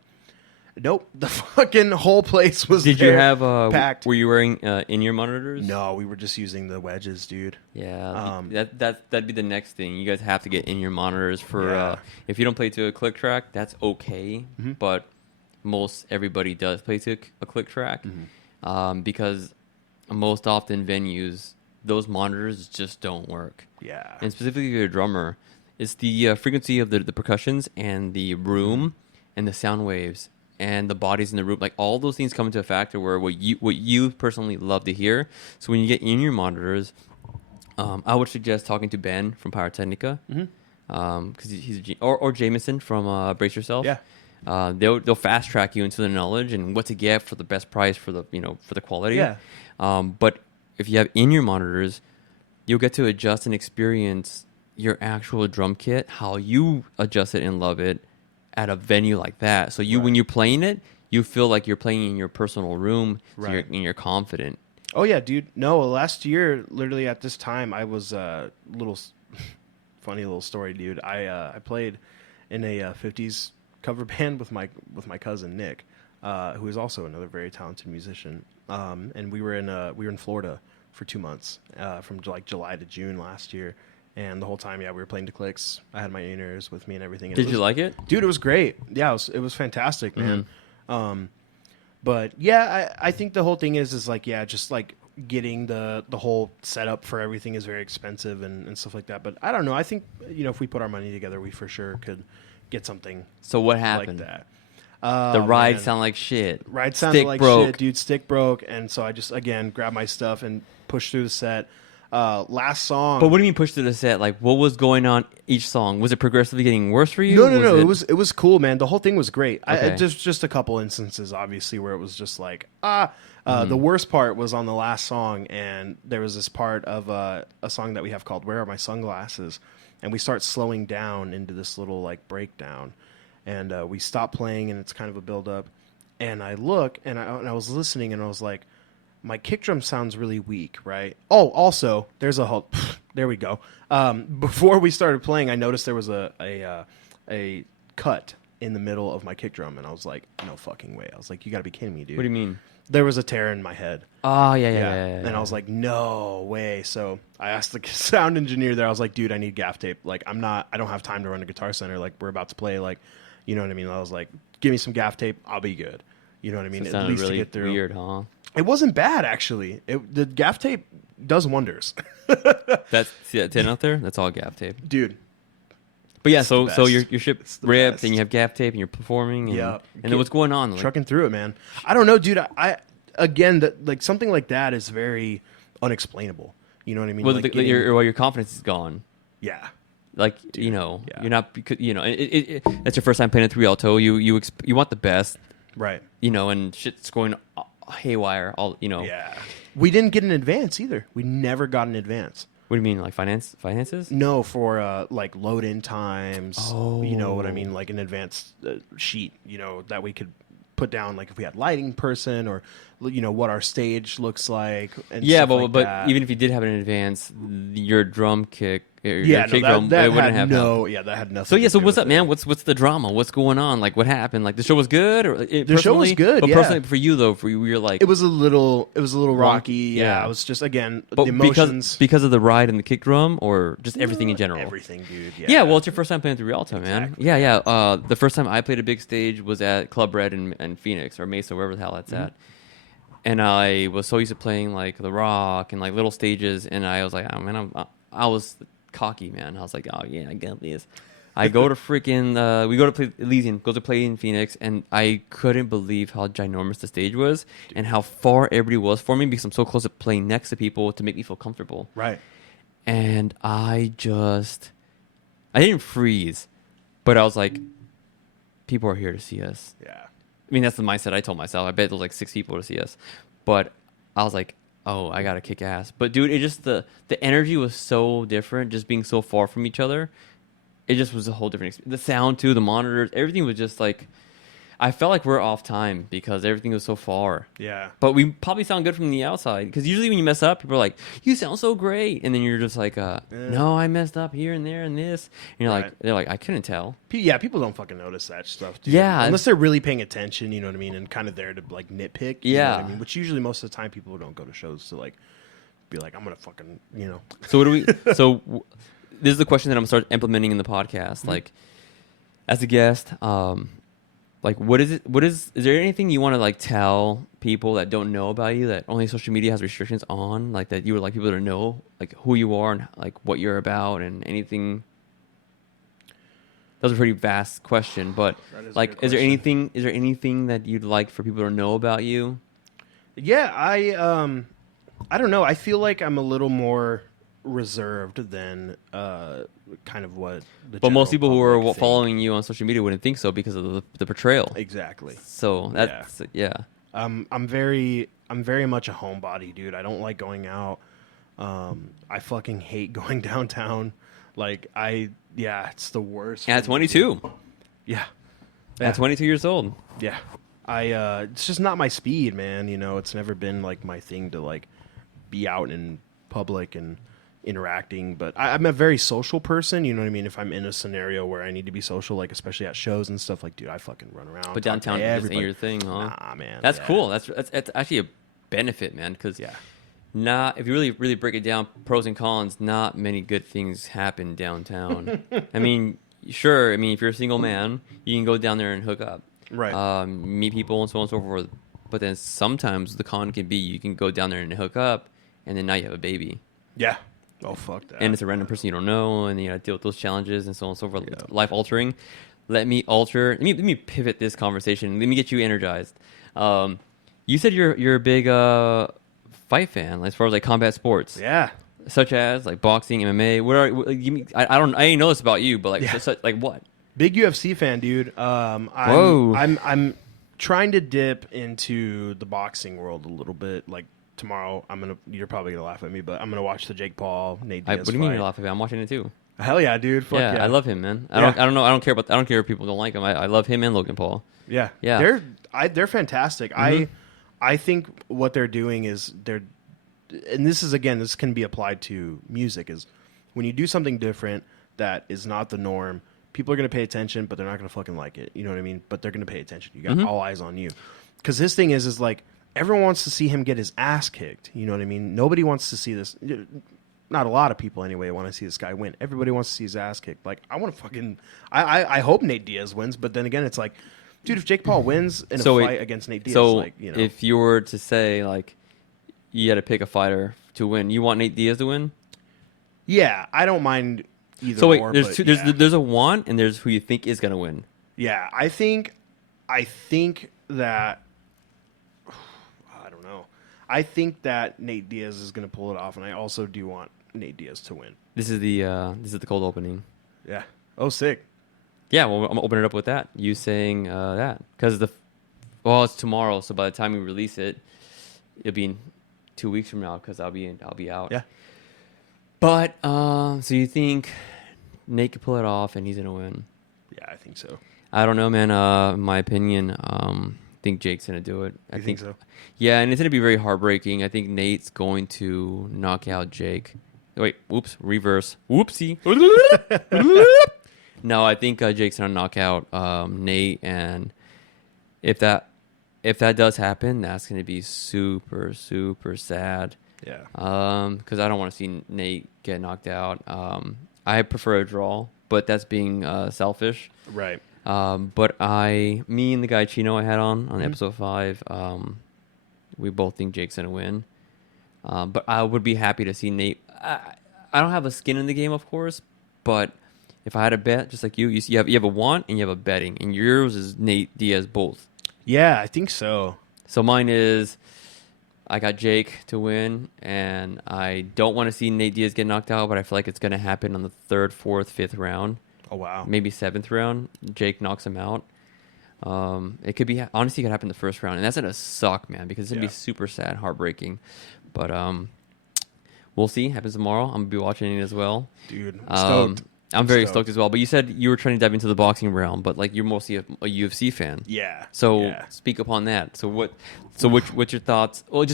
nope, the fucking whole place was. Did you there, have packed? Were you wearing in-ear monitors? No, we were just using the wedges, dude. Yeah, that'd be the next thing. You guys have to get in-ear monitors for Yeah. if you don't play to a click track, that's okay, but most everybody does play to a click track, because most often venues, those monitors just don't work. Yeah. And specifically your drummer, it's the frequency of the percussions and the room and the sound waves and the bodies in the room. Like, all those things come into a factor where what you personally love to hear. So when you get in your monitors, I would suggest talking to Ben from Pyrotechnica, because he's or Jameson from Brace Yourself. Yeah. They'll fast track you into the knowledge and what to get for the best price for the for the quality. Yeah. But if you have in-ear monitors, you'll get to adjust and experience your actual drum kit, how you adjust it and love it at a venue like that. So when you're playing it, you feel like you're playing in your personal room, so you're confident. Oh yeah, dude. No, last year, literally at this time, I was funny little story, dude. I played in a 50s cover band with my cousin Nick, who is also another very talented musician. And we were in Florida for 2 months, from like July to June last year. And the whole time, we were playing to clicks. I had my in-ears with me and everything. And Did you like it? Dude, it was great. Yeah, it was fantastic, man. But yeah, I think the whole thing is like, yeah, just like getting the whole setup for everything is very expensive and stuff like that. But I don't know. I think, if we put our money together, we for sure could get something So what like happened? that. The ride man. sounded like shit. Ride sounded Stick like broke. shit, dude. Stick broke. And so I just, again, grabbed my stuff and pushed through the set. Last song. But what do you mean push to the set? Like, what was going on each song? Was it progressively getting worse for you? No. It was cool, man. The whole thing was great. Okay. Just a couple instances, obviously, where it was just like The worst part was on the last song, and there was this part of a song that we have called "Where Are My Sunglasses," and we start slowing down into this little like breakdown, and we stop playing, and it's kind of a build up, and I look, and I was listening, and I was like, my kick drum sounds really weak, right? Oh, also, there's a whole... There we go. Before we started playing, I noticed there was a cut in the middle of my kick drum, and I was like, no fucking way. I was like, you gotta be kidding me, dude. What do you mean? There was a tear in my head. Oh, yeah. And I was like, no way. So I asked the sound engineer there, I was like, dude, I need gaff tape. Like, I don't have time to run a Guitar Center. Like, we're about to play, like, you know what I mean? I was like, give me some gaff tape. I'll be good. You know what I mean? So it At sounded least really to get through. weird, huh? It wasn't bad, actually. The gaff tape does wonders. See that tin out there? That's all gaff tape. Dude, But yeah, It's the so best. your ship It's the ripped best. and you have gaff tape and you're performing. And, Yeah. and then what's going on? Like, Trucking through it, man. I don't know, dude. I again, that like something like that is very unexplainable. You know what I mean? well, Like your confidence is gone. yeah. Like yeah. you're not because that's your first time playing a 3 alto. You want the best, Right. and shit's going haywire. Yeah. We didn't get an advance either. We never got an advance. What do you mean, like finances? No, for like load in times. You know what I Oh. mean? Like an advanced sheet, that we could put down, like if we had lighting person or, what our stage looks like. And Yeah, stuff but like but that. even if you did have an advance, your drum kick, your yeah, kick no, drum, that it wouldn't had have no, helped. yeah, that had nothing. So to so do what's with up, it. man? What's the drama? What's going on? Like, what happened? Like, the show was good, or The show was good, But yeah. personally, for you though, for you, you're like, It was a little rocky. Yeah, yeah. it was just again but the emotions. because of the ride and the kick drum, or just everything in general. Everything, dude. Yeah. Yeah, well, it's your first time playing through Rialto, man. Exactly. Yeah. The first time I played a big stage was at Club Red in Phoenix or Mesa, wherever the hell that's Mm-hmm. at. And I was so used to playing like the rock and like little stages, and I was like, oh man, I was cocky, man. I was like, oh yeah, I got this. I go to freaking we go to play Elysian, go to play in Phoenix, and I couldn't believe how ginormous the stage was and how far everybody was for me because I'm so close to playing next to people to make me feel comfortable. Right. And I didn't freeze, but I was like, people are here to see us. Yeah. I mean, that's the mindset I told myself. I bet there was like 6 people to see us. But I was like, oh, I got to kick ass. But dude, it just, the energy was so different, just being so far from each other. It just was a whole different experience. The sound too, the monitors, everything was just like, I felt like we're off time because everything was so far. Yeah. But we probably sound good from the outside because usually when you mess up, people are like, "You sound so great," and then you're just like, "No, I messed up here and there and this." And you're Right. like, "They're like, I couldn't tell." Yeah, people don't fucking notice that stuff, dude. Yeah. Unless they're really paying attention, you know what I mean, and kind of there to like nitpick. You know what Yeah. I mean, which usually most of the time people don't go to shows to like be like, I'm gonna fucking, So what do we? This is the question that I'm gonna start implementing in the podcast. Like, as a guest, like, what is it? Is there anything you want to like tell people that don't know about you that only social media has restrictions on? Like that you would like people to know, like who you are and like what you're about and anything. That was a pretty vast question, but That is a like, good is there question. anything that you'd like for people to know about you? Yeah, I don't know. I feel like I'm a little more reserved than kind of what the But most general people who are public think. following you on social media wouldn't think so because of the portrayal. Exactly. So that's yeah. I'm very much a homebody, dude. I don't like going out. I fucking hate going downtown. Like it's the worst. At for me, 22. dude. Yeah. At 22 years old. Yeah. It's just not my speed, man. It's never been like my thing to like be out in public and interacting. But I'm a very social person. You know what I mean? If I'm in a scenario where I need to be social, like especially at shows and stuff, like, dude, I fucking run around. But talk to downtown just ain't everybody. your thing, huh? Nah, man. That's yeah. cool. That's actually a benefit, man. Because Yeah. if you really break it down, pros and cons, not many good things happen downtown. I mean, sure. I mean, if you're a single man, you can go down there and hook up, Right. meet people and so on and so forth. But then sometimes the con can be you can go down there and hook up, and then now you have a baby. Yeah. Oh, fuck that. And it's a random person you don't know, and you got to deal with those challenges and so on and so forth. Yeah. Life altering. Let me pivot this conversation. Let me get you energized. You said you're a big fight fan as far as like combat sports, Yeah. such as like boxing, MMA. I didn't know this about you, but like Yeah. like what? Big UFC fan, dude. Whoa. I'm trying to dip into the boxing world a little bit. Like tomorrow, you're probably gonna laugh at me, but I'm gonna watch the Jake Paul Nate Diaz What do you mean fight. you're laughing at? I'm watching it too. Hell yeah, dude. Fuck yeah, I love him, man. I Yeah. don't know. I don't care if people don't like him. I love him and Logan Paul. Yeah, Yeah. They're fantastic. I think what they're doing is and this can be applied to music, is when you do something different that is not the norm, people are going to pay attention, but they're not going to fucking like it. You know what I mean? But they're going to pay attention. You got all eyes on you. Because his thing is like, everyone wants to see him get his ass kicked. You know what I mean? Nobody wants to see this. Not a lot of people anyway want to see this guy win. Everybody wants to see his ass kicked. Like, I want to fucking... I hope Nate Diaz wins, but then again, it's like, dude, if Jake Paul wins in a fight against Nate Diaz, like, if you were to say like you had to pick a fighter to win, you want Nate Diaz to win? Yeah, I don't mind either So wait, or. there's but two. yeah. There's a want and there's who you think is gonna win. Yeah, I think that I don't know. I think that Nate Diaz is going to pull it off, and I also do want Nate Diaz to win. This is the cold opening. Yeah. Oh, sick. Yeah, well, I'm gonna open it up with that. You saying that because it's tomorrow, so by the time we release it, it'll be in 2 weeks from now because I'll be out. Yeah. But so you think Nate could pull it off and he's gonna win? Yeah, I think so. I don't know, man. In my opinion, I think Jake's gonna do it. I You think so? Yeah, and it's gonna be very heartbreaking. I think Nate's going to knock out Jake. Wait, whoops, reverse, whoopsie. No, I think Jake's gonna knock out Nate, and if that does happen, that's gonna be super super sad. Yeah. Because I don't want to see Nate get knocked out. I prefer a draw, but that's being selfish. Right. But me and the guy Chino I had on episode 5, we both think Jake's gonna win. But I would be happy to see Nate. I don't have a skin in the game, of course, but if I had a bet, just like you have a want and you have a betting, and yours is Nate Diaz both. Yeah, I think so. So mine is I got Jake to win, and I don't want to see Nate Diaz get knocked out, but I feel like it's gonna happen on the 3rd, 4th, 5th round. Oh, wow. Maybe 7th round, Jake knocks him out. It could be honestly, it could happen the 1st round, and that's gonna suck, man, because it's gonna be super sad, heartbreaking. But we'll see. Happens tomorrow. I'm gonna be watching it as well. Dude, I'm stoked. I'm very stoked as well. But you said you were trying to dive into the boxing realm, but like you're mostly a UFC fan. Yeah. So yeah. speak upon that. So what's your thoughts? Well,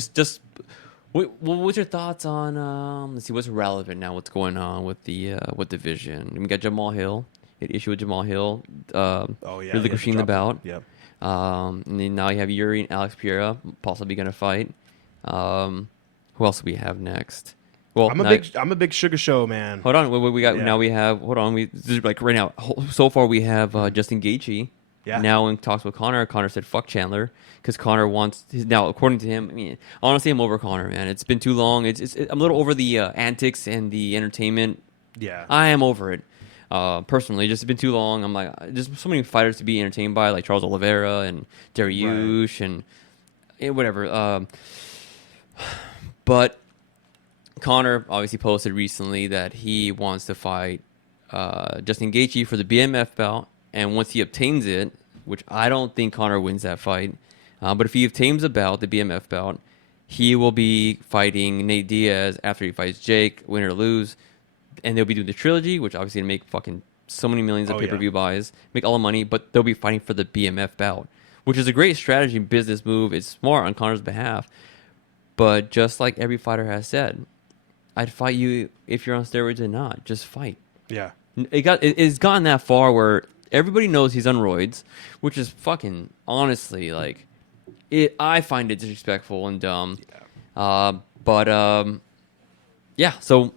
what's your thoughts on let's see what's relevant now? What's going on with the division? We got Jamal Hill. It issue with Jamal Hill. Relinquishing the bout. Yep. And then now you have Yuri and Alex Pereira possibly going to fight. Who else do we have next? Well, I'm a big Sugar Show man. Hold on, we got Yeah. now. We have hold on. This is like right now. So far, we have Justin Gaethje. Yeah. Now in talks with Conor. Conor said fuck Chandler because Conor wants now. According to him, I mean, honestly, I'm over Conor, man. It's been too long. I'm a little over the antics and the entertainment. Yeah. I am over it. Personally, just been too long. I'm like, there's so many fighters to be entertained by, like Charles Oliveira and Dariush and whatever. But Conor obviously posted recently that he wants to fight Justin Gaethje for the BMF belt, and once he obtains it, which I don't think Conor wins that fight, but if he obtains the belt, the BMF belt, he will be fighting Nate Diaz after he fights Jake, win or lose, and they'll be doing the trilogy, which obviously will make fucking so many millions of pay-per-view buys, make all the money, but they'll be fighting for the BMF belt, which is a great strategy, business move. It's smart on Conor's behalf. But just like every fighter has said, I'd fight you if you're on steroids or not. Just fight. Yeah. It's gotten that far where everybody knows he's on roids, which is fucking honestly like I find it disrespectful and dumb. Yeah. Yeah. So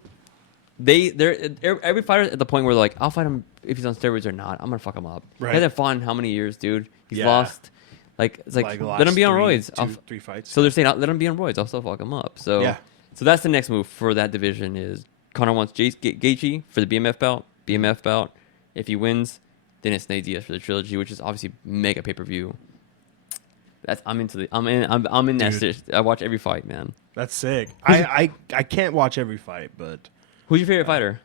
every fighter at the point where they're like, I'll fight him if he's on steroids or not. I'm gonna fuck him up. Right. He hasn't fought in how many years, dude? He's Yeah. lost. Like it's like the let him last be on roids. three fights. So they're saying let him be on roids. I'll still fuck him up. So Yeah. So that's the next move for that division is Conor wants Gaethje for the BMF belt. If he wins, then it's Nate Diaz for the trilogy, which is obviously mega pay-per-view. I'm in that stitch. I watch every fight, man. That's sick. I can't watch every fight, but Who's your favorite fighter?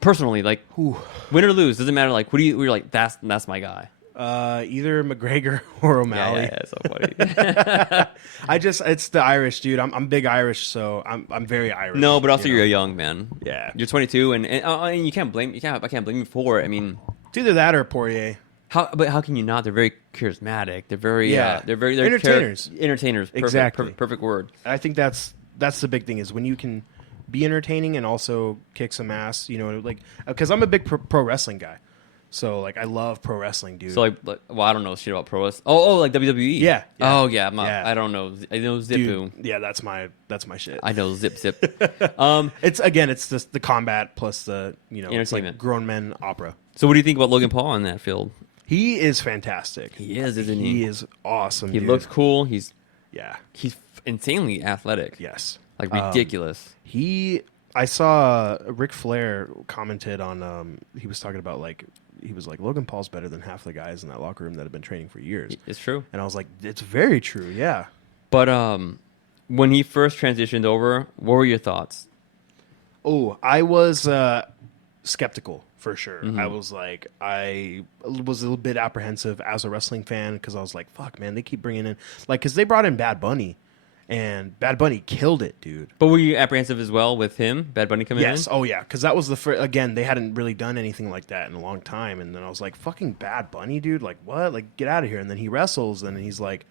Personally, like win or lose, doesn't matter. Like who do you're like that's my guy. either McGregor or O'Malley. Yeah, so funny. It's the Irish, dude. I'm big Irish, so I'm very Irish. No, but also you know? you're a young man. Yeah. You're 22, and you can't blame I can't blame you for it. I mean, It's either that or Poirier. how can you not? They're very charismatic. They're very they're Entertainers. Entertainers. Perfect, Exactly. Perfect word. I think that's the big thing is when you can be entertaining and also kick some ass. You know, like because I'm a big pro wrestling guy, so like I love pro wrestling, dude. So well, I don't know shit about pro wrestling. Oh, like WWE. Yeah. Oh yeah. Yeah. I don't know. I know Zipu. Dude, yeah, that's my shit. I know Zip. It's just the combat plus the it's Entertainment. like grown men opera. So what do you think about Logan Paul in that field? He is fantastic. He is, isn't he? He is awesome. He dude. looks cool. He's yeah. insanely athletic. Yes. Like ridiculous. He I saw Ric Flair commented on. He was talking about he was like Logan Paul's better than half the guys in that locker room that have been training for years. It's true. And I was like, it's very true. Yeah. But when he first transitioned over, what were your thoughts? Oh, I was skeptical for sure. Mm-hmm. I was a little bit apprehensive as a wrestling fan because I was like, fuck, man, they keep bringing in because they brought in Bad Bunny, and Bad Bunny killed it, dude. But were you apprehensive as well with him, Bad Bunny coming in? Yes. Oh, yeah. Because that was the first. Again, they hadn't really done anything like that in a long time. And then I was like, fucking Bad Bunny, dude. Like, what? Like, get out of here. And then he wrestles, and he's like,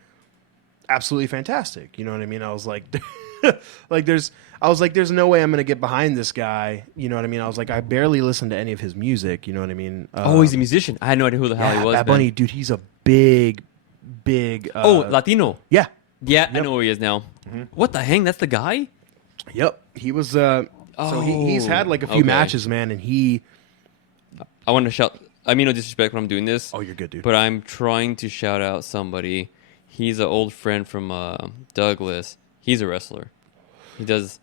absolutely fantastic. You know what I mean? I was like, there's no way I'm gonna get behind this guy. You know what I mean? I was like, I barely listened to any of his music. You know what I mean? Oh, he's a musician. I had no idea who the hell he was. Bad man. Bunny, dude. He's a big. Latino. Yeah. Yeah, I know who he is now. Mm-hmm. What the hang? That's the guy? Yep. He was. So he's had like a few okay. matches, man, and he. I want to shout. I mean, no disrespect when I'm doing this. Oh, you're good, dude. But I'm trying to shout out somebody. He's an old friend from Douglas. He's a wrestler. He does.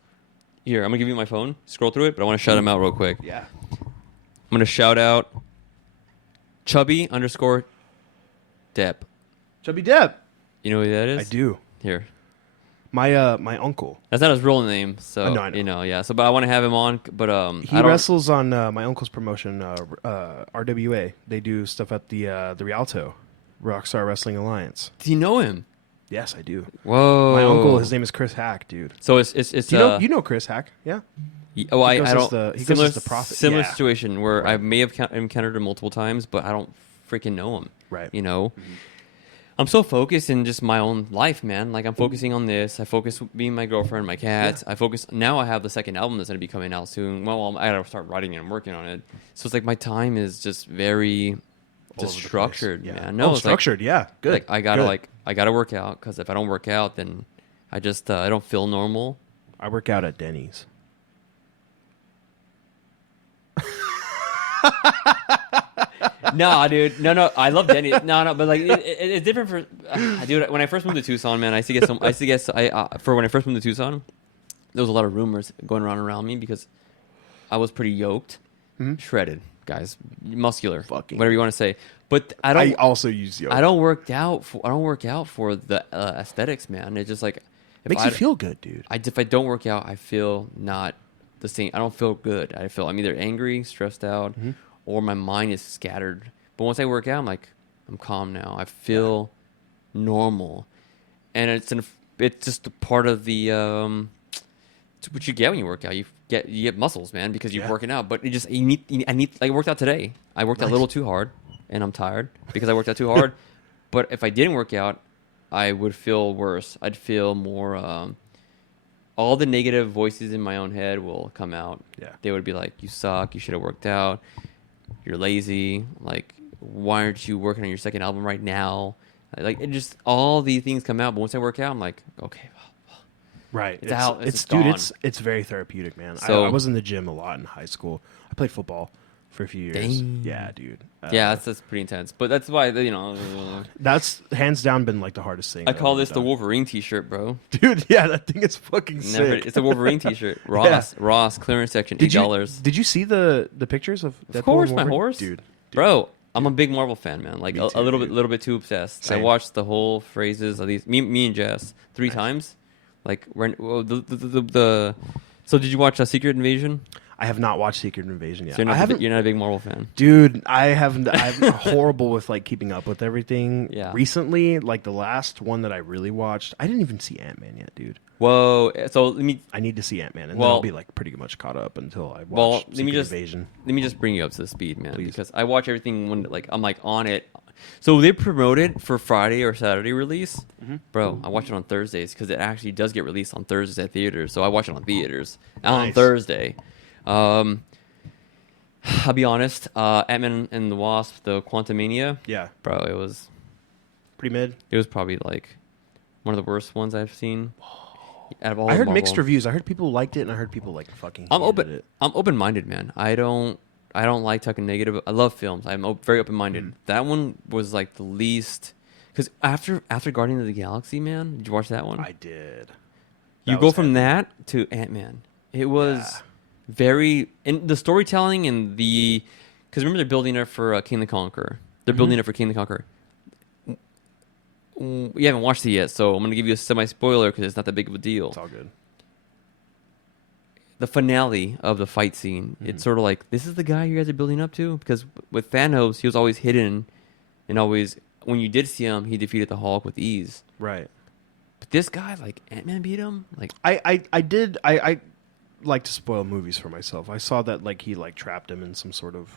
Here, I'm gonna give you my phone. Scroll through it, but I want to shout him out real quick. Yeah. I'm gonna shout out Chubby_Depp. Chubby Depp. You know who that is? I do. Here. My uncle. That's not his real name, so I know. you know, yeah. So, but I want to have him on. But He wrestles on my uncle's promotion, RWA. They do stuff at the Rialto, Rockstar Wrestling Alliance. Do you know him? Yes, I do. Whoa. My uncle, his name is Chris Hack, dude. So it's You know Chris Hack, yeah? Oh, He goes I as don't. the- he goes similar as the prophet. similar Yeah. situation where I may have encountered him multiple times, but I don't freaking know him. Right. You know. I'm so focused in just my own life, man. Like I'm focusing on this. I focus with being my girlfriend, my cats. I focus now. I have the second album that's gonna be coming out soon. Well, I gotta start writing it and working on it. So it's like my time is just very All just over the structured, place. Yeah. man. No, it's structured, yeah. Good. Like I gotta Good. I gotta work out because if I don't work out, then I just I don't feel normal. I work out at Denny's. No, dude, no. I love Denny. No, but like it's different for dude. When I first moved to Tucson, man, I used to get for when I first moved to Tucson, there was a lot of rumors going around me because I was pretty yoked, shredded, guys, muscular, Fucking- whatever you want to say. But I also use yoga. I don't work out for the aesthetics, man. It's just like Makes you feel good, dude. if I don't work out, I feel not the same. I don't feel good. I'm either angry, stressed out, or my mind is scattered. But once I work out, I'm calm now. I feel normal, and it's just a part of the it's what you get when you work out. You get muscles, man, because you're working out. But I worked out today. I worked out a little too hard, and I'm tired because I worked out too hard. But if I didn't work out, I would feel worse. I'd feel more. All the negative voices in my own head will come out. Yeah. They would be like, "You suck. You should have worked out. You're lazy. Like, why aren't you working on your second album right now?" Like, it just all these things come out. But once I work out, I'm like, okay, Right. It's out. It's dude, gone. it's very therapeutic, man. So- I was in the gym a lot in high school. I played football for a few years. Dang. Yeah, dude. yeah, that's pretty intense. But that's why That's hands down been like the hardest thing. I that call I've this the done. Wolverine T-shirt, bro. Dude, yeah, that thing is fucking sick. It's a Wolverine T-shirt. Ross clearance section, $8. Did you see the pictures of Deadpool Of course, and my Wolverine? horse, dude. Bro, I'm a big Marvel fan, man. Like Me a too, little dude. bit too obsessed. Same. I watched the whole phrases of these. Me and Jess 3 times. Like So did you watch Secret Invasion? I have not watched Secret Invasion yet. So I haven't. you're not a big Marvel fan. Dude, I'm horrible with like keeping up with everything. Yeah. Recently, like the last one that I really watched, I didn't even see Ant-Man yet, dude. Whoa. So I need to see Ant-Man, and Well- then I'll be like pretty much caught up until I watch Well, let Secret me just Invasion. bring you up to the speed, man, Please. because I watch everything when I'm like on it. So they promote it for Friday or Saturday release, bro. I watch it on Thursdays because it actually does get released on Thursdays at theaters. So I watch it on theaters on Nice. Thursday. I'll be honest. Ant-Man and the Wasp, the Quantumania, Yeah, bro. It was pretty mid. probably like one of the worst ones I've seen. Out of all I of heard Marvel. mixed reviews. I heard people liked it, and I heard people like fucking. I'm hated open. It. I'm open-minded, man. I don't like talking negative. I love films. I'm very open-minded. That one was like the least, because after Guardians of the Galaxy, man, did you watch that one? I did. You That go was from heavy. that to Ant-Man. It was very in the storytelling and the because remember they're building it for King the Conqueror. They're building it for King the Conqueror. You haven't watched it yet, so I'm going to give you a semi-spoiler because it's not that big of a deal. It's all good. The finale of the fight scene, it's sort of like, this is the guy you guys are building up to? Because with Thanos, he was always hidden, and always, when you did see him, he defeated the Hulk with ease. Right. But this guy, like, Ant-Man beat him? Like, I like to spoil movies for myself. I saw that, like, he, like, trapped him in some sort of...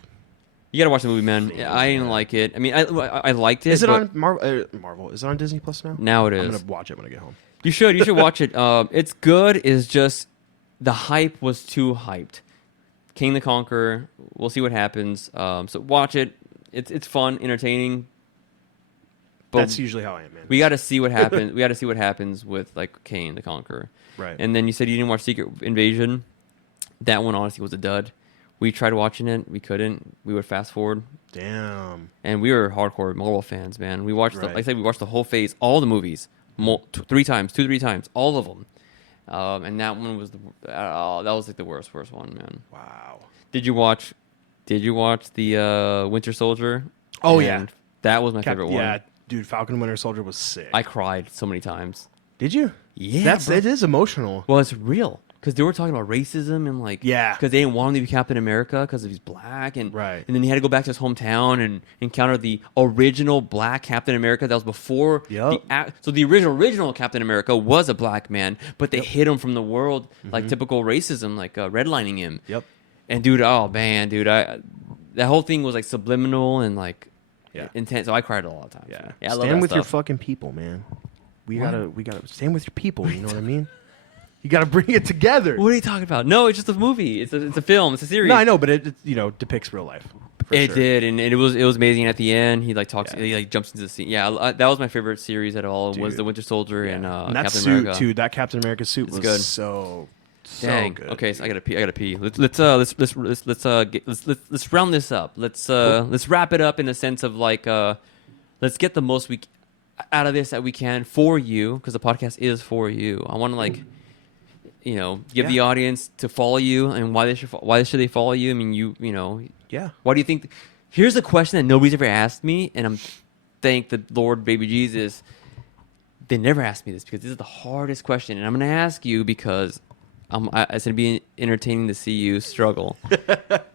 you got to watch the movie, man. I didn't like it. I mean, I liked it. Is it on Marvel? Is it on Disney Plus now? Now it is. I'm going to watch it when I get home. You should watch it. It's good. It's just the hype was too hyped. King the Conqueror. We'll see what happens. So watch it. It's fun, entertaining. But That's usually how I am, man. we got to see what happens. We got to see what happens with like King the Conqueror. Right. And then you said you didn't watch Secret Invasion. That one honestly was a dud. We tried watching it. We couldn't. We would fast forward. Damn. And we were hardcore Marvel fans, man. We watched, Right. like I said, we watched the whole phase, all the movies, 3 times, 2-3 times, all of them. And that one was that was like the worst one, man. Wow. Did you watch the Winter Soldier? Oh, And yeah. that was my favorite one. Yeah, dude, Falcon and Winter Soldier was sick. I cried so many times. Did you? Yeah, bro. It is emotional. Well, it's real because they were talking about racism and like Yeah. because they didn't want him to be Captain America because he's black and Right. and then he had to go back to his hometown and encounter the original black Captain America that was before Yep. so the original Captain America was a black man, but they hid him from the world like typical racism, like redlining him. Yep. And dude, oh man, dude, that whole thing was like subliminal and like Yeah. intense. So I cried a lot of times. Yeah. man. I love Stand that with your stuff. fucking people, man. We gotta stand with your people. You know what I mean? You gotta bring it together. What are you talking about? No, it's just a movie. It's a film. It's a series. No, I know, but it depicts real life. for It sure. did, and it was amazing at the end. He like talks, Yeah. he like jumps into the scene. Yeah, that was my favorite series at all. Was Dude. the Winter Soldier and And that Captain suit America. too. That Captain America suit It's was good. so Dang. good. Okay, so I gotta pee. Let's round this up. Let's wrap it up in a sense of like let's get the most out of this that we can for you because the podcast is for you. I want to like give the audience to follow you and why should they follow you? I mean you know Yeah. why do you think? Here's a question that nobody's ever asked me, and I'm thank the Lord, baby Jesus. They never asked me this because this is the hardest question, and I'm going to ask you because it's going to be entertaining to see you struggle.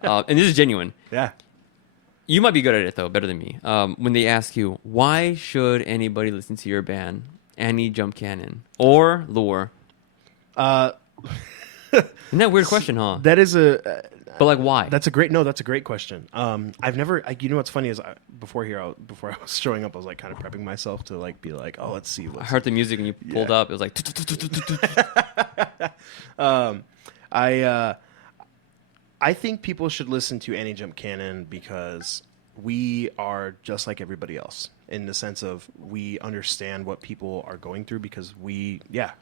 And this is genuine. Yeah. You might be good at it though, better than me. When they ask you, why should anybody listen to your band, Annie Jump Cannon or Lure? Isn't that a weird question, huh? That is But like, why? That's a great question. I've never. You know what's funny is before I was showing up, I was like kind of prepping myself to like be like, oh, let's see. I heard the music and you pulled up. It was like. I think people should listen to Annie Jump Cannon because we are just like everybody else in the sense of we understand what people are going through because we get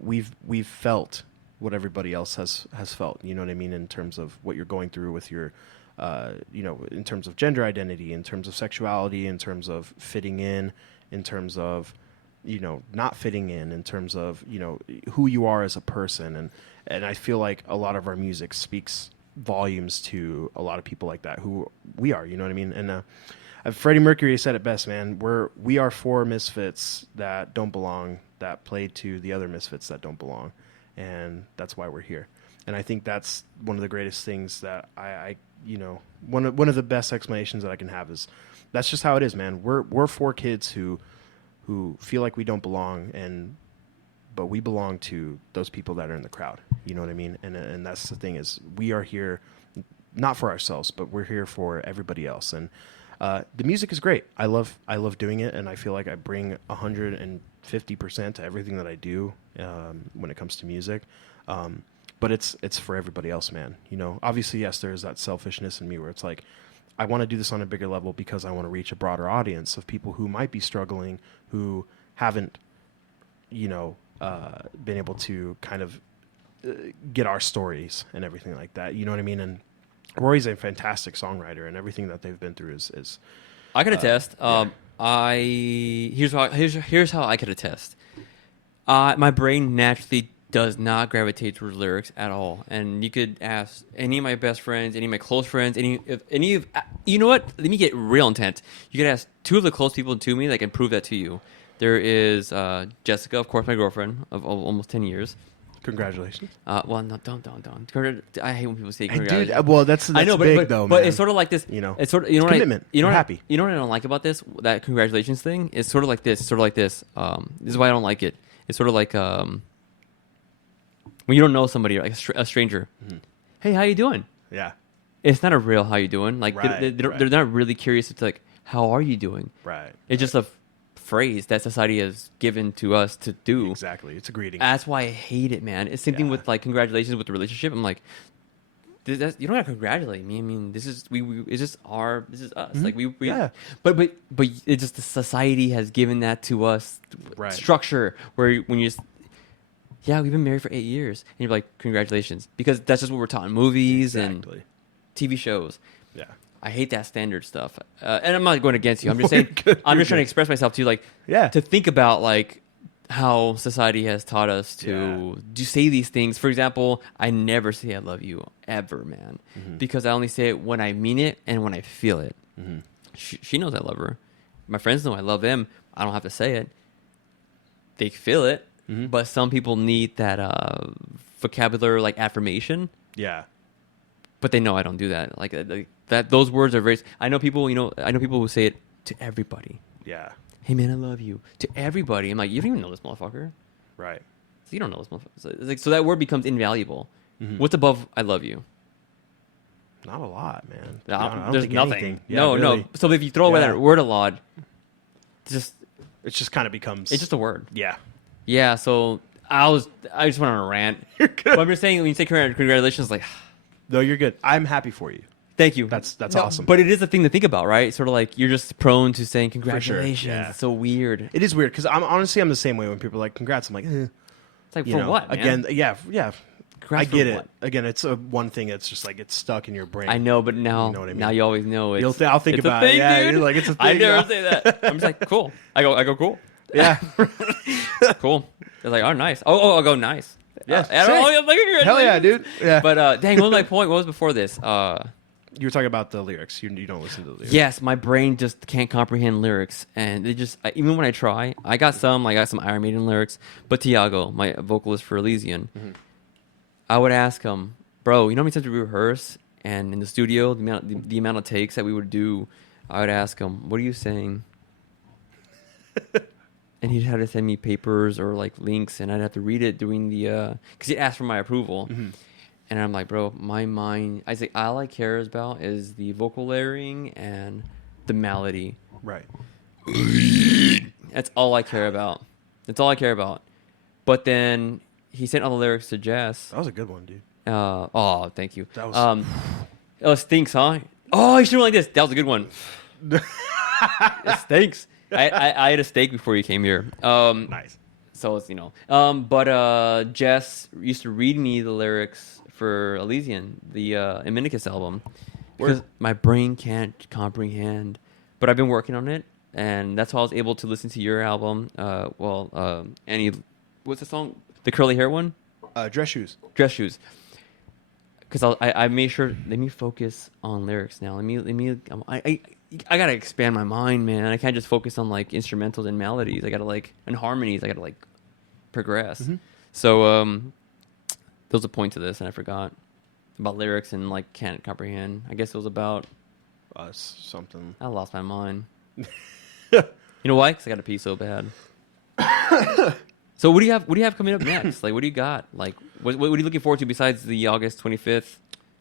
we've felt what everybody else has felt. You know what I mean? In terms of what you're going through with your, in terms of gender identity, in terms of sexuality, in terms of fitting in terms of, not fitting in terms of, who you are as a person. And I feel like a lot of our music speaks volumes to a lot of people like that who we are, you know what I mean? And Freddie Mercury said it best, man. We are 4 misfits that don't belong, that play to the other misfits that don't belong. And that's why we're here. And I think that's one of the greatest things that I one of the best explanations that I can have is that's just how it is, man. We're 4 kids who feel like we don't belong, but we belong to those people that are in the crowd. You know what I mean? And that's the thing is we are here not for ourselves, but we're here for everybody else. And the music is great. I love doing it, and I feel like I bring 150% to everything that I do when it comes to music. But it's for everybody else, man. Obviously, yes, there's that selfishness in me where it's like, I want to do this on a bigger level because I want to reach a broader audience of people who might be struggling, who haven't, been able to kind of get our stories and everything like that. You know what I mean? And Rory's a fantastic songwriter, and everything that they've been through is I could attest. Yeah. Here's how I could attest. My brain naturally does not gravitate towards lyrics at all. And you could ask any of my best friends, any of my close friends, you know what? Let me get real intense. You could ask 2 of the close people to me that can prove that to you. There is Jessica, of course, my girlfriend of almost 10 years. Congratulations. Well, no, don't. I hate when people say Hey, congratulations. dude, well, that's I know, big, though, but man. it's sort of like this. You know, it's sort of, you know what commitment. You know You're what happy. You know what I don't like about this? That congratulations thing. It's sort of like this. This is why I don't like it. It's sort of like when you don't know somebody, like a stranger. Mm-hmm. Hey, how you doing? Yeah. It's not a real how you doing. Like Right, they're not really curious. It's like, how are you doing? Right. It's just a phrase that society has given to us to do. Exactly. It's a greeting. That's why I hate it, man. It's same thing with like congratulations with the relationship. I'm like, you don't have to congratulate me. I mean, this is it's just this is us. Like we Yeah. But it's just the society has given that to us Right. structure where when you just we've been married for 8 years and you're like congratulations because that's just what we're taught in movies Exactly. and TV shows. Yeah. I hate that standard stuff, and I'm not going against you. I'm just saying. Good. I'm You're just trying to good. express myself to you, like, Yeah. to think about like how society has taught us to say these things. For example, I never say I love you ever, man, because I only say it when I mean it and when I feel it. She knows I love her. My friends know I love them. I don't have to say it. They feel it, but some people need that vocabulary, like affirmation. Yeah. But they know I don't do that. Like that. Those words are very. I know people. I know people who say it to everybody. Yeah. Hey man, I love you to everybody. I'm like, you don't even know this motherfucker. Right. So you don't know this motherfucker. So, it's like, so that word becomes invaluable. What's above I love you? Not a lot, man. No, I don't there's think nothing. anything. Yeah, no. really. So if you throw away Yeah. that word a lot, it's just kind of becomes. just a word. Yeah. Yeah. So I just went on a rant. You're good. But I'm just saying when you say congratulations, like, No, you're good. I'm happy for you. thank you. That's No, awesome. But it is a thing to think about, right? Sort of like you're just prone to saying sure, congratulations. yeah. It's so weird. It is weird because I'm the same way when people are like, "Congrats." I'm like, It's like you for know, what? Man? Again, yeah. Congrats I get for it. what? Again, it's one thing that's just like it's stuck in your brain. I know, but now, You know what I mean? now you always know it's. I'll think it's a about it. thing, Yeah, dude. you're like, it's a I thing never now. say that. I'm just like, cool. I go cool. Yeah. Cool. They're like, oh, nice. Oh, I'll go nice. Yes. I don't know, like, Hell yeah, dude. Yeah. But dang, what was my point? What was before this? You were talking about the lyrics. You don't listen to the lyrics. Yes, my brain just can't comprehend lyrics, and it just even when I try, I got some Iron Maiden lyrics, but Tiago, my vocalist for Elysian, I would ask him, bro, you know how many times we rehearse and in the studio, the amount of takes that we would do, I would ask him, what are you saying? And he'd have to send me papers or like links, and I'd have to read it during the because he'd ask for my approval. And I'm like, bro, my mind. I say all I care about is the vocal layering and the melody. Right. That's all I care about. That's all I care about. But then he sent all the lyrics to Jess. That was a good one, dude. Oh, thank you. That was- it stinks, huh? Oh, you should have like this. That was a good one. It stinks. I had a steak before you came here. Nice. So it's but Jess used to read me the lyrics for Elysian, the Eminicus album, because my brain can't comprehend. But I've been working on it, and that's how I was able to listen to your album. Annie, what's the song? The curly hair one? Dress shoes. Dress shoes. Because I made sure. Let me focus on lyrics now. I gotta expand my mind, man. I can't just focus on like instrumentals and melodies. I gotta and harmonies. I gotta progress. So there was a point to this, and I forgot about lyrics and can't comprehend. I guess it was about Us something. I lost my mind. You know why? Because I got to pee so bad. So what do you have? What do you have coming up next? Like, what do you got? Like, what are you looking forward to besides the August 25th? Is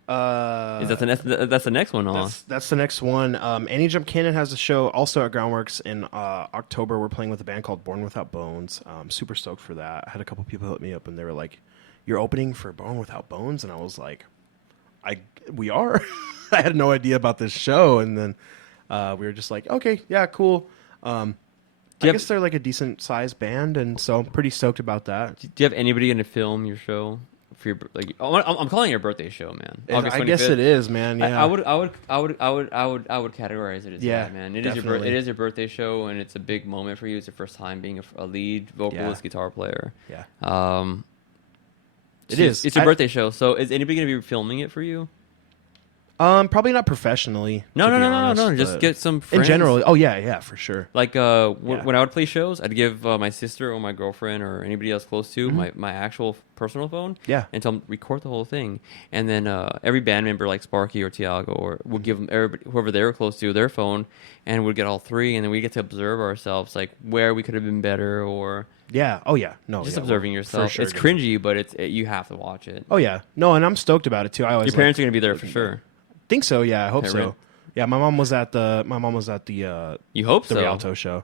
that that's the next one? That's the next one. Annie Jump Cannon has a show also at Groundworks in October. We're playing with a band called Born Without Bones. I'm super stoked for that. I had a couple people hit me up and they were like, "You're opening for Born Without Bones?" And I was like, "We are." I had no idea about this show, and then we were just like, "Okay, yeah, cool." I guess they're like a decent sized band, and so I'm pretty stoked about that. Do you have anybody going to film your show for your I'm calling it your birthday show, man. August 25th. I guess it is, man. Yeah, I would categorize it as that, man. It definitely. is your birthday show, and it's a big moment for you. It's your first time being a lead vocalist, guitar player. Yeah. It is. It's your birthday show. So is anybody going to be filming it for you? Probably not professionally. No, to no, be no, no, honest, no. Just but get some friends. in general. Oh yeah, for sure. Like when I would play shows, I'd give my sister or my girlfriend or anybody else close to my actual personal phone. Yeah. And tell them record the whole thing. And then every band member like Sparky or Tiago or would give them whoever they were close to their phone, and we'd get all three, and then we get to observe ourselves like where we could have been better or Yeah. Oh yeah. No. just yeah, observing for yourself. sure It's gonna- cringy, but you have to watch it. Oh yeah. No, and I'm stoked about it too. I always Your parents are gonna be there for sure. think so. Yeah, I hope Okay, so. right. Yeah, my mom was at the You hope the so. Rialto show.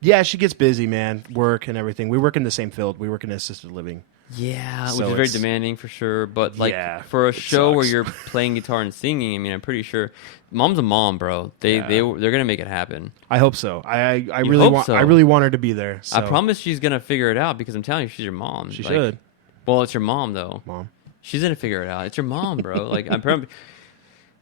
Yeah, she gets busy, man. Work and everything. We work in the same field. We work in assisted living. Yeah, So which is very it's- demanding for sure. But like Yeah, for a it show where sucks. you're playing guitar and singing, I mean, I'm pretty sure mom's a mom, bro. They're gonna make it happen. I hope so. I You really hope want so. I really want her to be there. So. I promise she's gonna figure it out because I'm telling you, she's your mom. She Like, should. Well, it's your mom though. Mom. She's gonna figure it out. It's your mom, bro. Like I'm probably.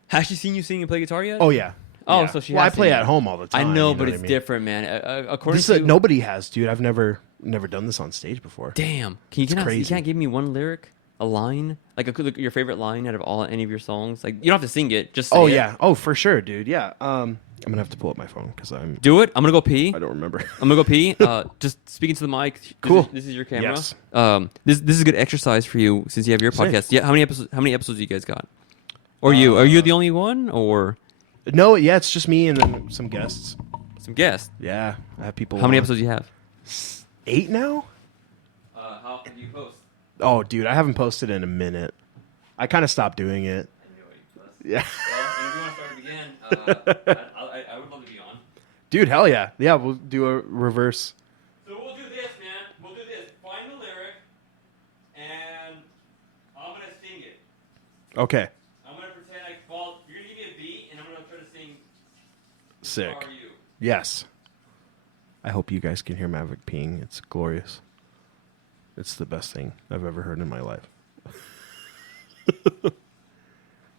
Has she seen you sing and play guitar yet? Oh yeah. Oh, Yeah. so she. Well, has I play seen at you. home all the I time. know, you but what it's I mean? different, man. According This to is, nobody has, dude. I've never done this on stage before. damn, can you crazy. you can't give me one lyric, a line, like your favorite line out of any of your songs? Like you don't have to sing it, just say Oh it. yeah. Oh for sure, dude. Yeah. I'm gonna have to pull up my phone because Do it. I'm gonna go pee. I don't remember. I'm gonna go pee. Just speaking to the mic. Cool. This is your camera. Yes. This is a good exercise for you since you have your Sick. podcast. Yeah. How many episodes you guys got? Or you? Are you the only one, or No, yeah, it's just me and then some guests. some guests? Yeah, I have people. How many on. episodes do you have? 8 now? How do you post? Oh, dude, I haven't posted in a minute. I kind of stopped doing it. Yeah, Well, if you want to start again, I would love to be on. dude, hell yeah, yeah. We'll do a reverse. So we'll do this, man. We'll do this. Find the lyric, and I'm gonna sing it. Okay, I'm gonna pretend you're gonna give me a beat, and I'm gonna try to sing. sick. Are you? Yes. I hope you guys can hear Maverick peeing. It's glorious. It's the best thing I've ever heard in my life.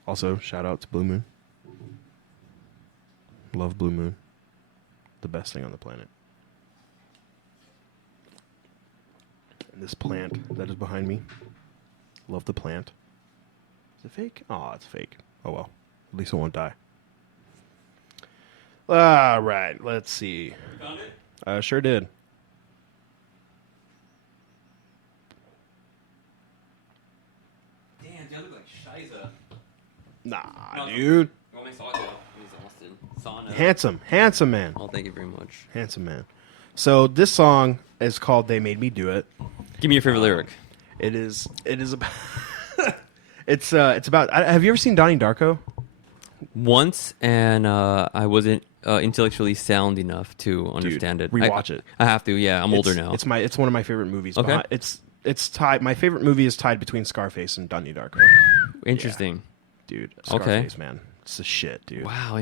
Also, shout out to Blue Moon. Love Blue Moon. The best thing on the planet. And this plant that is behind me. Love the plant. Is it fake? Oh, it's fake. Oh well. At least it won't die. All right, let's see. You found it? Sure did. Damn, dude, I look like Shiza. Nah, No, dude. You want me to saw it though? He's Austin. Sauna. Handsome man. Oh, thank you very much. Handsome man. So this song is called "They Made Me Do It." Give me your favorite lyric. It is about. it's about. Have you ever seen Donnie Darko? Once, and I wasn't intellectually sound enough to understand it. rewatch it. I have to. Yeah, I'm older now. It's one of my favorite movies. Okay. It's tied. My favorite movie is tied between Scarface and Donnie Darko. Interesting. Dude, Okay. Scarface, man, it's the shit, dude. Wow.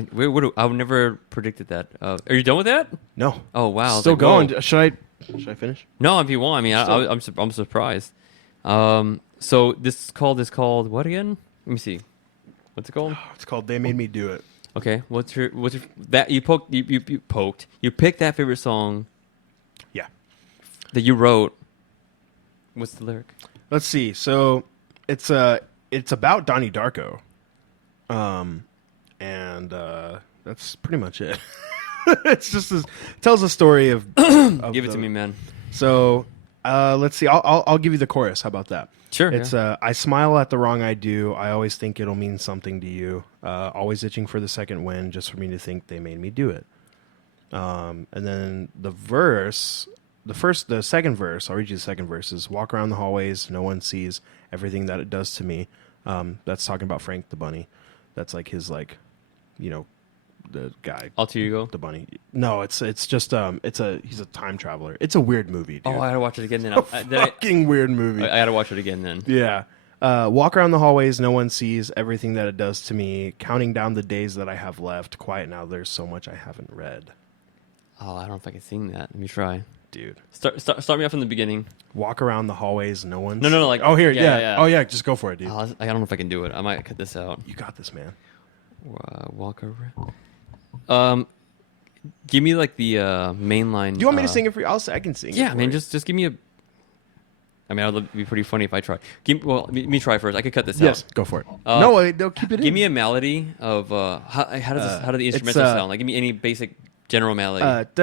I would never predicted that. Are you done with that? No. Oh wow. I was Still like, whoa. going. Should I finish? No, if you want. I mean, Still- I'm surprised. So this is called what again? Let me see. What's it called? It's called "They Made Me Do It." Okay. What's your that you poked you poked you picked that favorite song Yeah. that you wrote. What's the lyric? Let's see. So it's about Donnie Darko, and that's pretty much it. It's just tells a story of Give it to me, man. So let's see. I'll give you the chorus. How about that? Sure. It's I smile at the wrong I do. I always think it'll mean something to you. Always itching for the second win, just for me to think they made me do it. And then the second verse. I'll read you the second verse. Is walk around the hallways, no one sees everything that it does to me. That's talking about Frank the bunny. That's like his the guy. Alter Ego. The bunny. No, it's just he's a time traveler. It's a weird movie, dude. Oh, I gotta watch it again then. Fucking weird movie. I gotta watch it again then. Yeah. Walk around the hallways, no one sees everything that it does to me. Counting down the days that I have left. Quiet now, there's so much I haven't read. Oh, I don't know if I can sing that. Let me try. Dude. Start me off from the beginning. Walk around the hallways, no one. No, like- Oh, here, yeah, yeah. yeah. Oh, yeah. Just go for it, dude. I don't know if I can do it. I might cut this out. You got this, man. Walk around. Give me like the main line. Do you want me to sing it for you? I can sing it. Yeah, for man. you. Just give me a. I mean, it'd be pretty funny if I try. Well, me try first. I could cut this Yes, out. go for it. Uh, No, they'll keep it in. Give me a melody of how do the instrumentals sound? Like, give me any basic general melody. Keep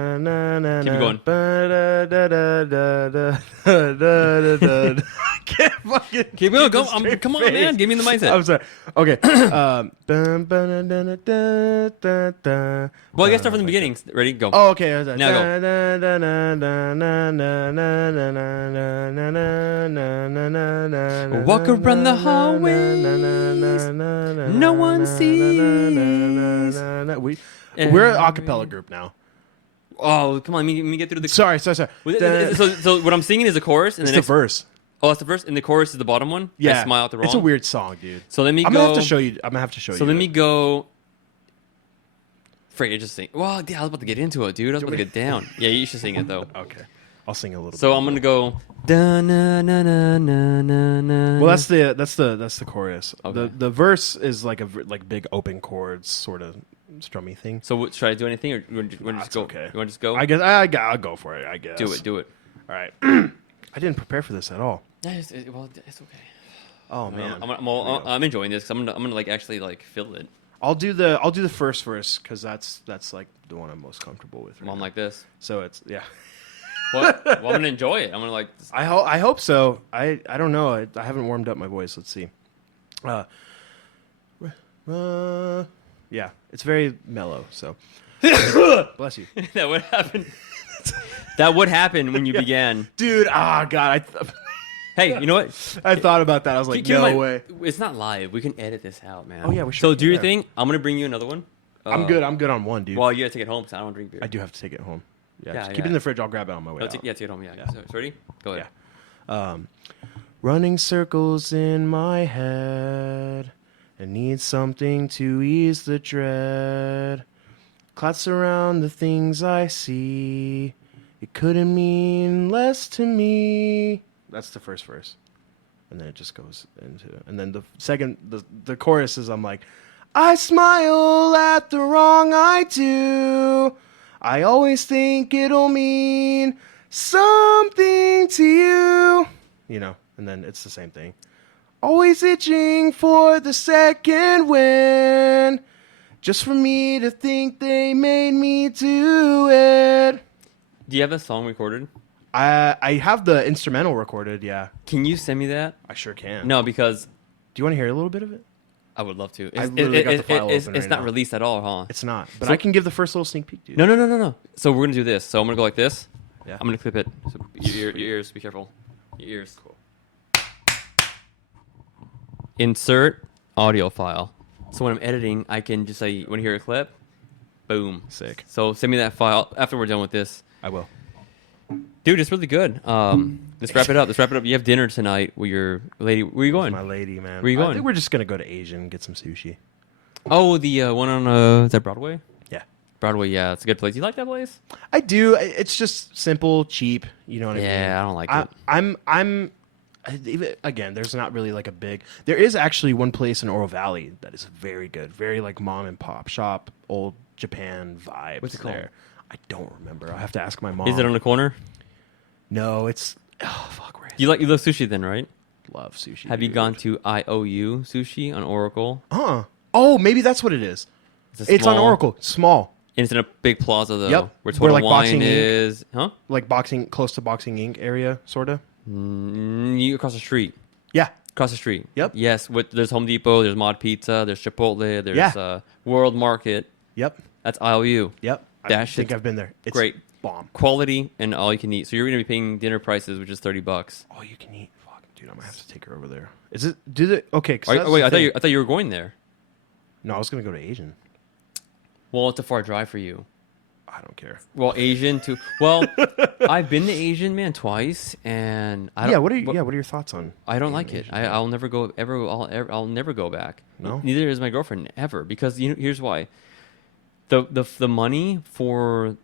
Keep it going. Can't fucking Keep going. Go. keep a straight Come on, face. man. Give me the mindset. I'm sorry. Okay. Well, I guess start from the beginning. Ready? Go. Oh, okay. Now go. Walk around the hallways. No one sees. We're an a cappella group now. Oh, come on. Let me get through the. Sorry. So what I'm singing is the chorus, and It's the the next. verse. Oh, that's the verse, and the chorus is the bottom one. Yeah. I smile at the wrong. It's a weird song, dude. So let me I'm go. gonna have to show you. I'm gonna have to show you. So let me it. go. Freak, I just sing. Well, yeah, I was about to get into it, dude. I was about to get down. Yeah, you should sing it though. Okay. I'll sing a little. So bit. I'm gonna go. Da, na, na, na, na, na, na. Well, that's the chorus. Okay. The verse is like like big open chords sort of strummy thing. So should I do anything, or you want to just That's go? okay. You want to just go? I guess I'll go for it. I guess. Do it. All right. I didn't prepare for this at all. Yeah, it's okay. Oh man. I'm enjoying this. 'Cause I'm gonna like actually like feel it. I'll do the first verse because that's like the one I'm most comfortable with. Right While I'm now. like this. So it's yeah. What? Well, I'm gonna enjoy it. I'm gonna like. I hope so. I don't know. I haven't warmed up my voice. Let's see. Yeah, it's very mellow. So bless you, That would happen. That would happen when you began. dude. Ah, God. Hey, you know what? I thought about that. I was like, Keep in no mind, way. It's not live. We can edit this out, man. Oh, yeah, we So should, do your yeah. thing. I'm gonna bring you another one. I'm good. I'm good on one, dude. Well, you gotta take it home because I don't drink beer. I do have to take it home. Yeah, Yeah, just keep yeah. it in the fridge. I'll grab it on my way No, out. take it home. Yeah. So, ready? Go ahead. Running circles in my head. I need something to ease the dread. Clouds surround the things I see. It couldn't mean less to me. That's the first verse. And then it just goes into it. And then the second, the chorus is I'm like, I smile at the wrong I do. I always think it'll mean something to you. You know, and then it's the same thing. Always itching for the second win. Just for me to think they made me do it. Do you have a song recorded? I have the instrumental recorded, yeah. Can you send me that? I sure can. No, because Do you want to hear a little bit of it? I would love to. I literally got the file it's open right not now. released at all, huh? It's not. But So- I can give the first little sneak peek, dude. No. So we're gonna do this. So I'm gonna go like this. Yeah. I'm gonna clip it. So your ears. Be careful. Your ears. Cool. Insert audio file. So when I'm editing, I can just say, "Want to hear a clip?" Boom. Sick. So send me that file after we're done with this. I will. Dude, it's really good. Let's wrap it up. You have dinner tonight with your lady. Where are you going? My lady, man. Where you I going? think we're just going to go to Asian and get some sushi. Oh, the one on is that Broadway? Yeah. Broadway, yeah, it's a good place. You like that place? I do. It's just simple, cheap. You know what I mean? Yeah, I don't like it. Again, there's not really like a big. There is actually one place in Oro Valley that is very good, very like mom and pop shop, old Japan vibes. What's it called? There. I don't remember. I have to ask my mom. Is it on the corner? No, it's. Oh fuck, where is You love sushi then, right? it? Love sushi. Have you dude. gone to IOU Sushi on Oracle? Oh, maybe that's what it is. a It's on small- Oracle. Small, And it's in a big plaza though. Yep. Where Where, Total like, Wine Boxing Inc. is. Huh? like boxing, close to Boxing Inc. area, sorta. You across the street. Yeah. Across the street. Yep. Yes. There's Home Depot. There's Mod Pizza. There's Chipotle. There's Yeah. World Market. Yep. That's IOU. Yep. That I think shit's I've been there. It's great. Bomb. Quality and all you can eat. So you're gonna be paying dinner prices, which is $30. All you can eat. Fuck, dude, I'm gonna have to take her over there. Is it? Do they? Okay. 'Cause Are you- that's wait, the I thing. thought you were going there. No, I was gonna go to Asian. Well, it's a far drive for you. I don't care. Well, Asian too. Well, I've been to Asian, man, twice, and I don't. Yeah. What are your thoughts on? I don't like Asian? it. I'll never go ever. I'll never go back. No? Neither is my girlfriend ever because here's why. The money for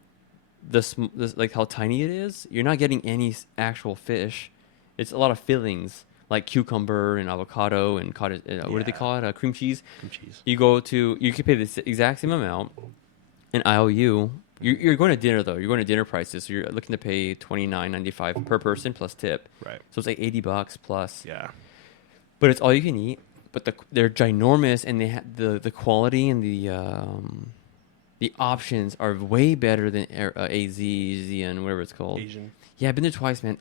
this like how tiny it is, you're not getting any actual fish. It's a lot of fillings like cucumber and avocado and cottage. What do they Yeah. call it? Cream cheese. Cream cheese. You can pay the exact same amount in IOU, You're going to dinner though. You're going to dinner prices. So you're looking to pay $29.95 per person plus tip. Right. So it's like $80 plus. Yeah. But it's all you can eat. But they're ginormous, and they the quality and the options are way better than AZ, and whatever it's called. Asian. Yeah, I've been there twice, man.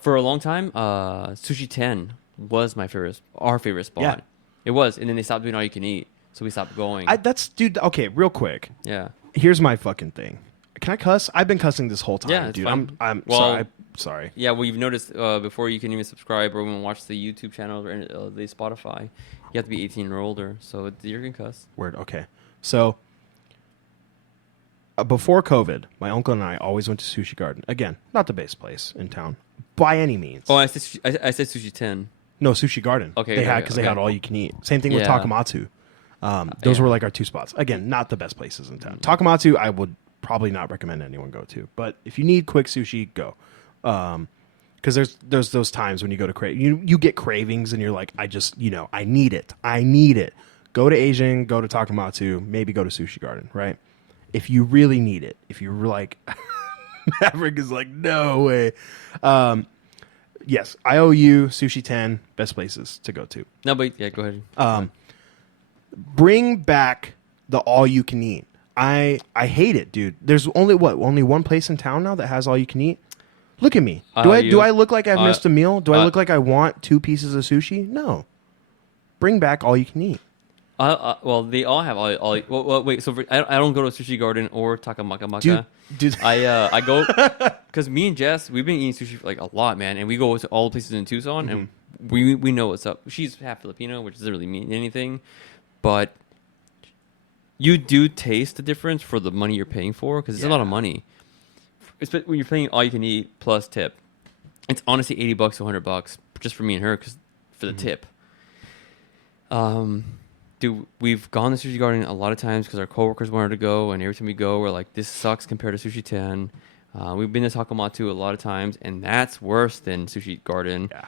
For a long time, Sushi 10 was our favorite spot. Yeah. It was, and then they stopped doing all you can eat, so we stopped going. Dude. Okay, real quick. Yeah. Here's my fucking thing. Can I cuss? I've been cussing this whole time, Yeah, it's dude. fine. I'm Well, sorry. Yeah, well, you've noticed before you can even subscribe or even watch the YouTube channel or the Spotify, you have to be 18 or older, so you're going to cuss. Word. Okay. So before COVID, my uncle and I always went to Sushi Garden. Again, not the best place in town by any means. Oh, I said Sushi 10. No, Sushi Garden. Okay, They okay, had because they okay. had all you can eat. Same thing with Yeah. Takamatsu. Those were like our two spots. Again, not the best places in town. Takamatsu, I would probably not recommend anyone go to. But if you need quick sushi, go. Because there's those times when you go to you get cravings and you're like, I need it. I need it. Go to Asian, go to Takamatsu, maybe go to Sushi Garden, right? If you really need it. If you're like, Maverick is like, no way. Yes, IOU, Sushi 10, best places to go to. No, but yeah, go ahead. Bring back the all you can eat. I hate it, dude. There's only one place in town now that has all you can eat. Look at me. Do I look like I've missed a meal? Do I look like I want 2 pieces of sushi? No. Bring back all you can eat. Well, they all have all. Well, wait. So I don't go to Sushi Garden or Takamaka. Dude. I go because me and Jess, we've been eating sushi for like a lot, man, and we go to all the places in Tucson, and we know what's up. She's half Filipino, which doesn't really mean anything, but you do taste the difference for the money you're paying for because it's a lot of money. Especially when you're paying all you can eat plus tip. It's honestly $80 to $100 just for me and her for the tip. Dude, we've gone to Sushi Garden a lot of times because our coworkers wanted to go, and every time we go, we're like, this sucks compared to Sushi 10. We've been to Takamatsu a lot of times, and that's worse than Sushi Garden. Yeah.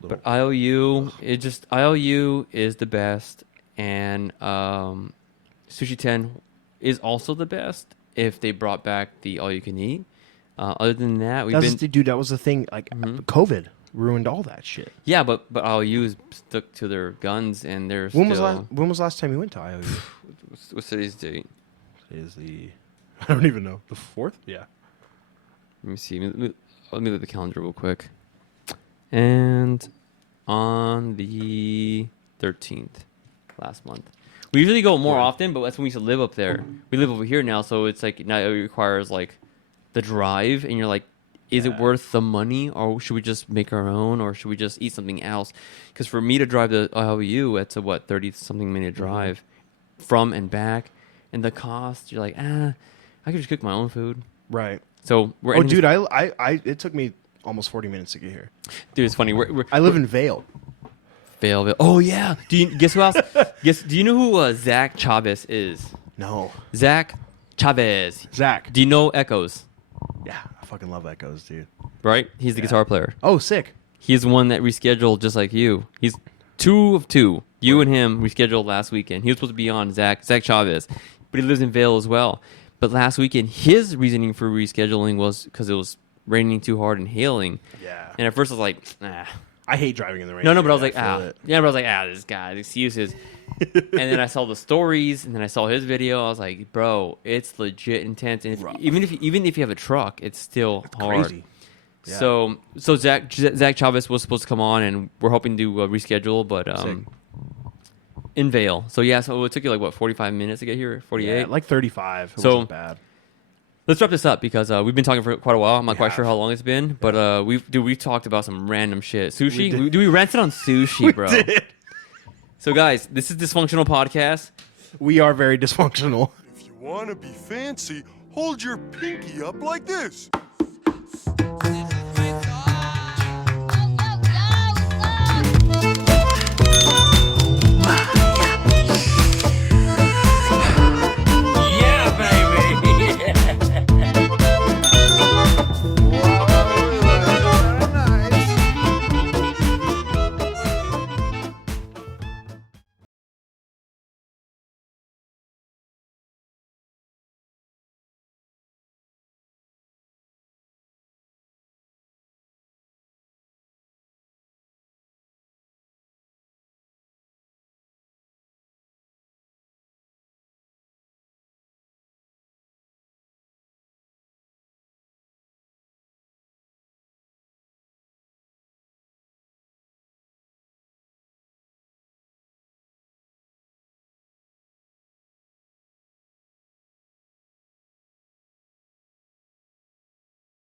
But IOU is the best, and Sushi 10 is also the best if they brought back the all you can eat. Other than that, that was the thing. Like COVID ruined all that shit. Yeah, but IOU stuck to their guns, and they're When still. was the last time you went to IOU? What's today's date? I don't even know. The 4th? Yeah. Let me see. Let me look at the calendar real quick. And on the 13th, last month. We usually go more often, but that's when we used to live up there. We live over here now, so it's like now it requires like the drive, and you're like, is it worth the money, or should we just make our own, or should we just eat something else? Because for me to drive to IOU, it's a 30-something minute drive from and back, and the cost, you're like, I could just cook my own food. Right. So we're dude, it took me almost 40 minutes to get here. dude, it's funny. I live in Vail. Vail. Oh yeah. Guess who else? Do you know who Zach Chavez is? No. Zach Chavez. Zach. Do you know Echoes? Yeah, I fucking love Echoes, dude. Right? He's the guitar player. Oh, sick. He's the one that rescheduled just like you. He's 2 of 2. You and him rescheduled last weekend. He was supposed to be on Zach Chavez, but he lives in Vail as well. But last weekend, his reasoning for rescheduling was because it was raining too hard and hailing. Yeah. And at first I was like, nah. I hate driving in the rain. No, but I was dude. like, this guy, excuses. And then I saw the stories, and then I saw his video. I was like, bro, it's legit intense. And even if you have a truck, it's still hard. Crazy. Yeah. So Zach Chavez was supposed to come on, and we're hoping to reschedule, but in Vail. So yeah, so it took you like 45 minutes to get here, 48, Yeah, like 35. It So- wasn't bad. Let's wrap this up because we've been talking for quite a while. I'm not quite sure how long it's been, but we talked about some random shit. Sushi? We ranted on sushi, bro. So guys, this is Dysfunctional Podcast. We are very dysfunctional. If you want to be fancy, hold your pinky up like this.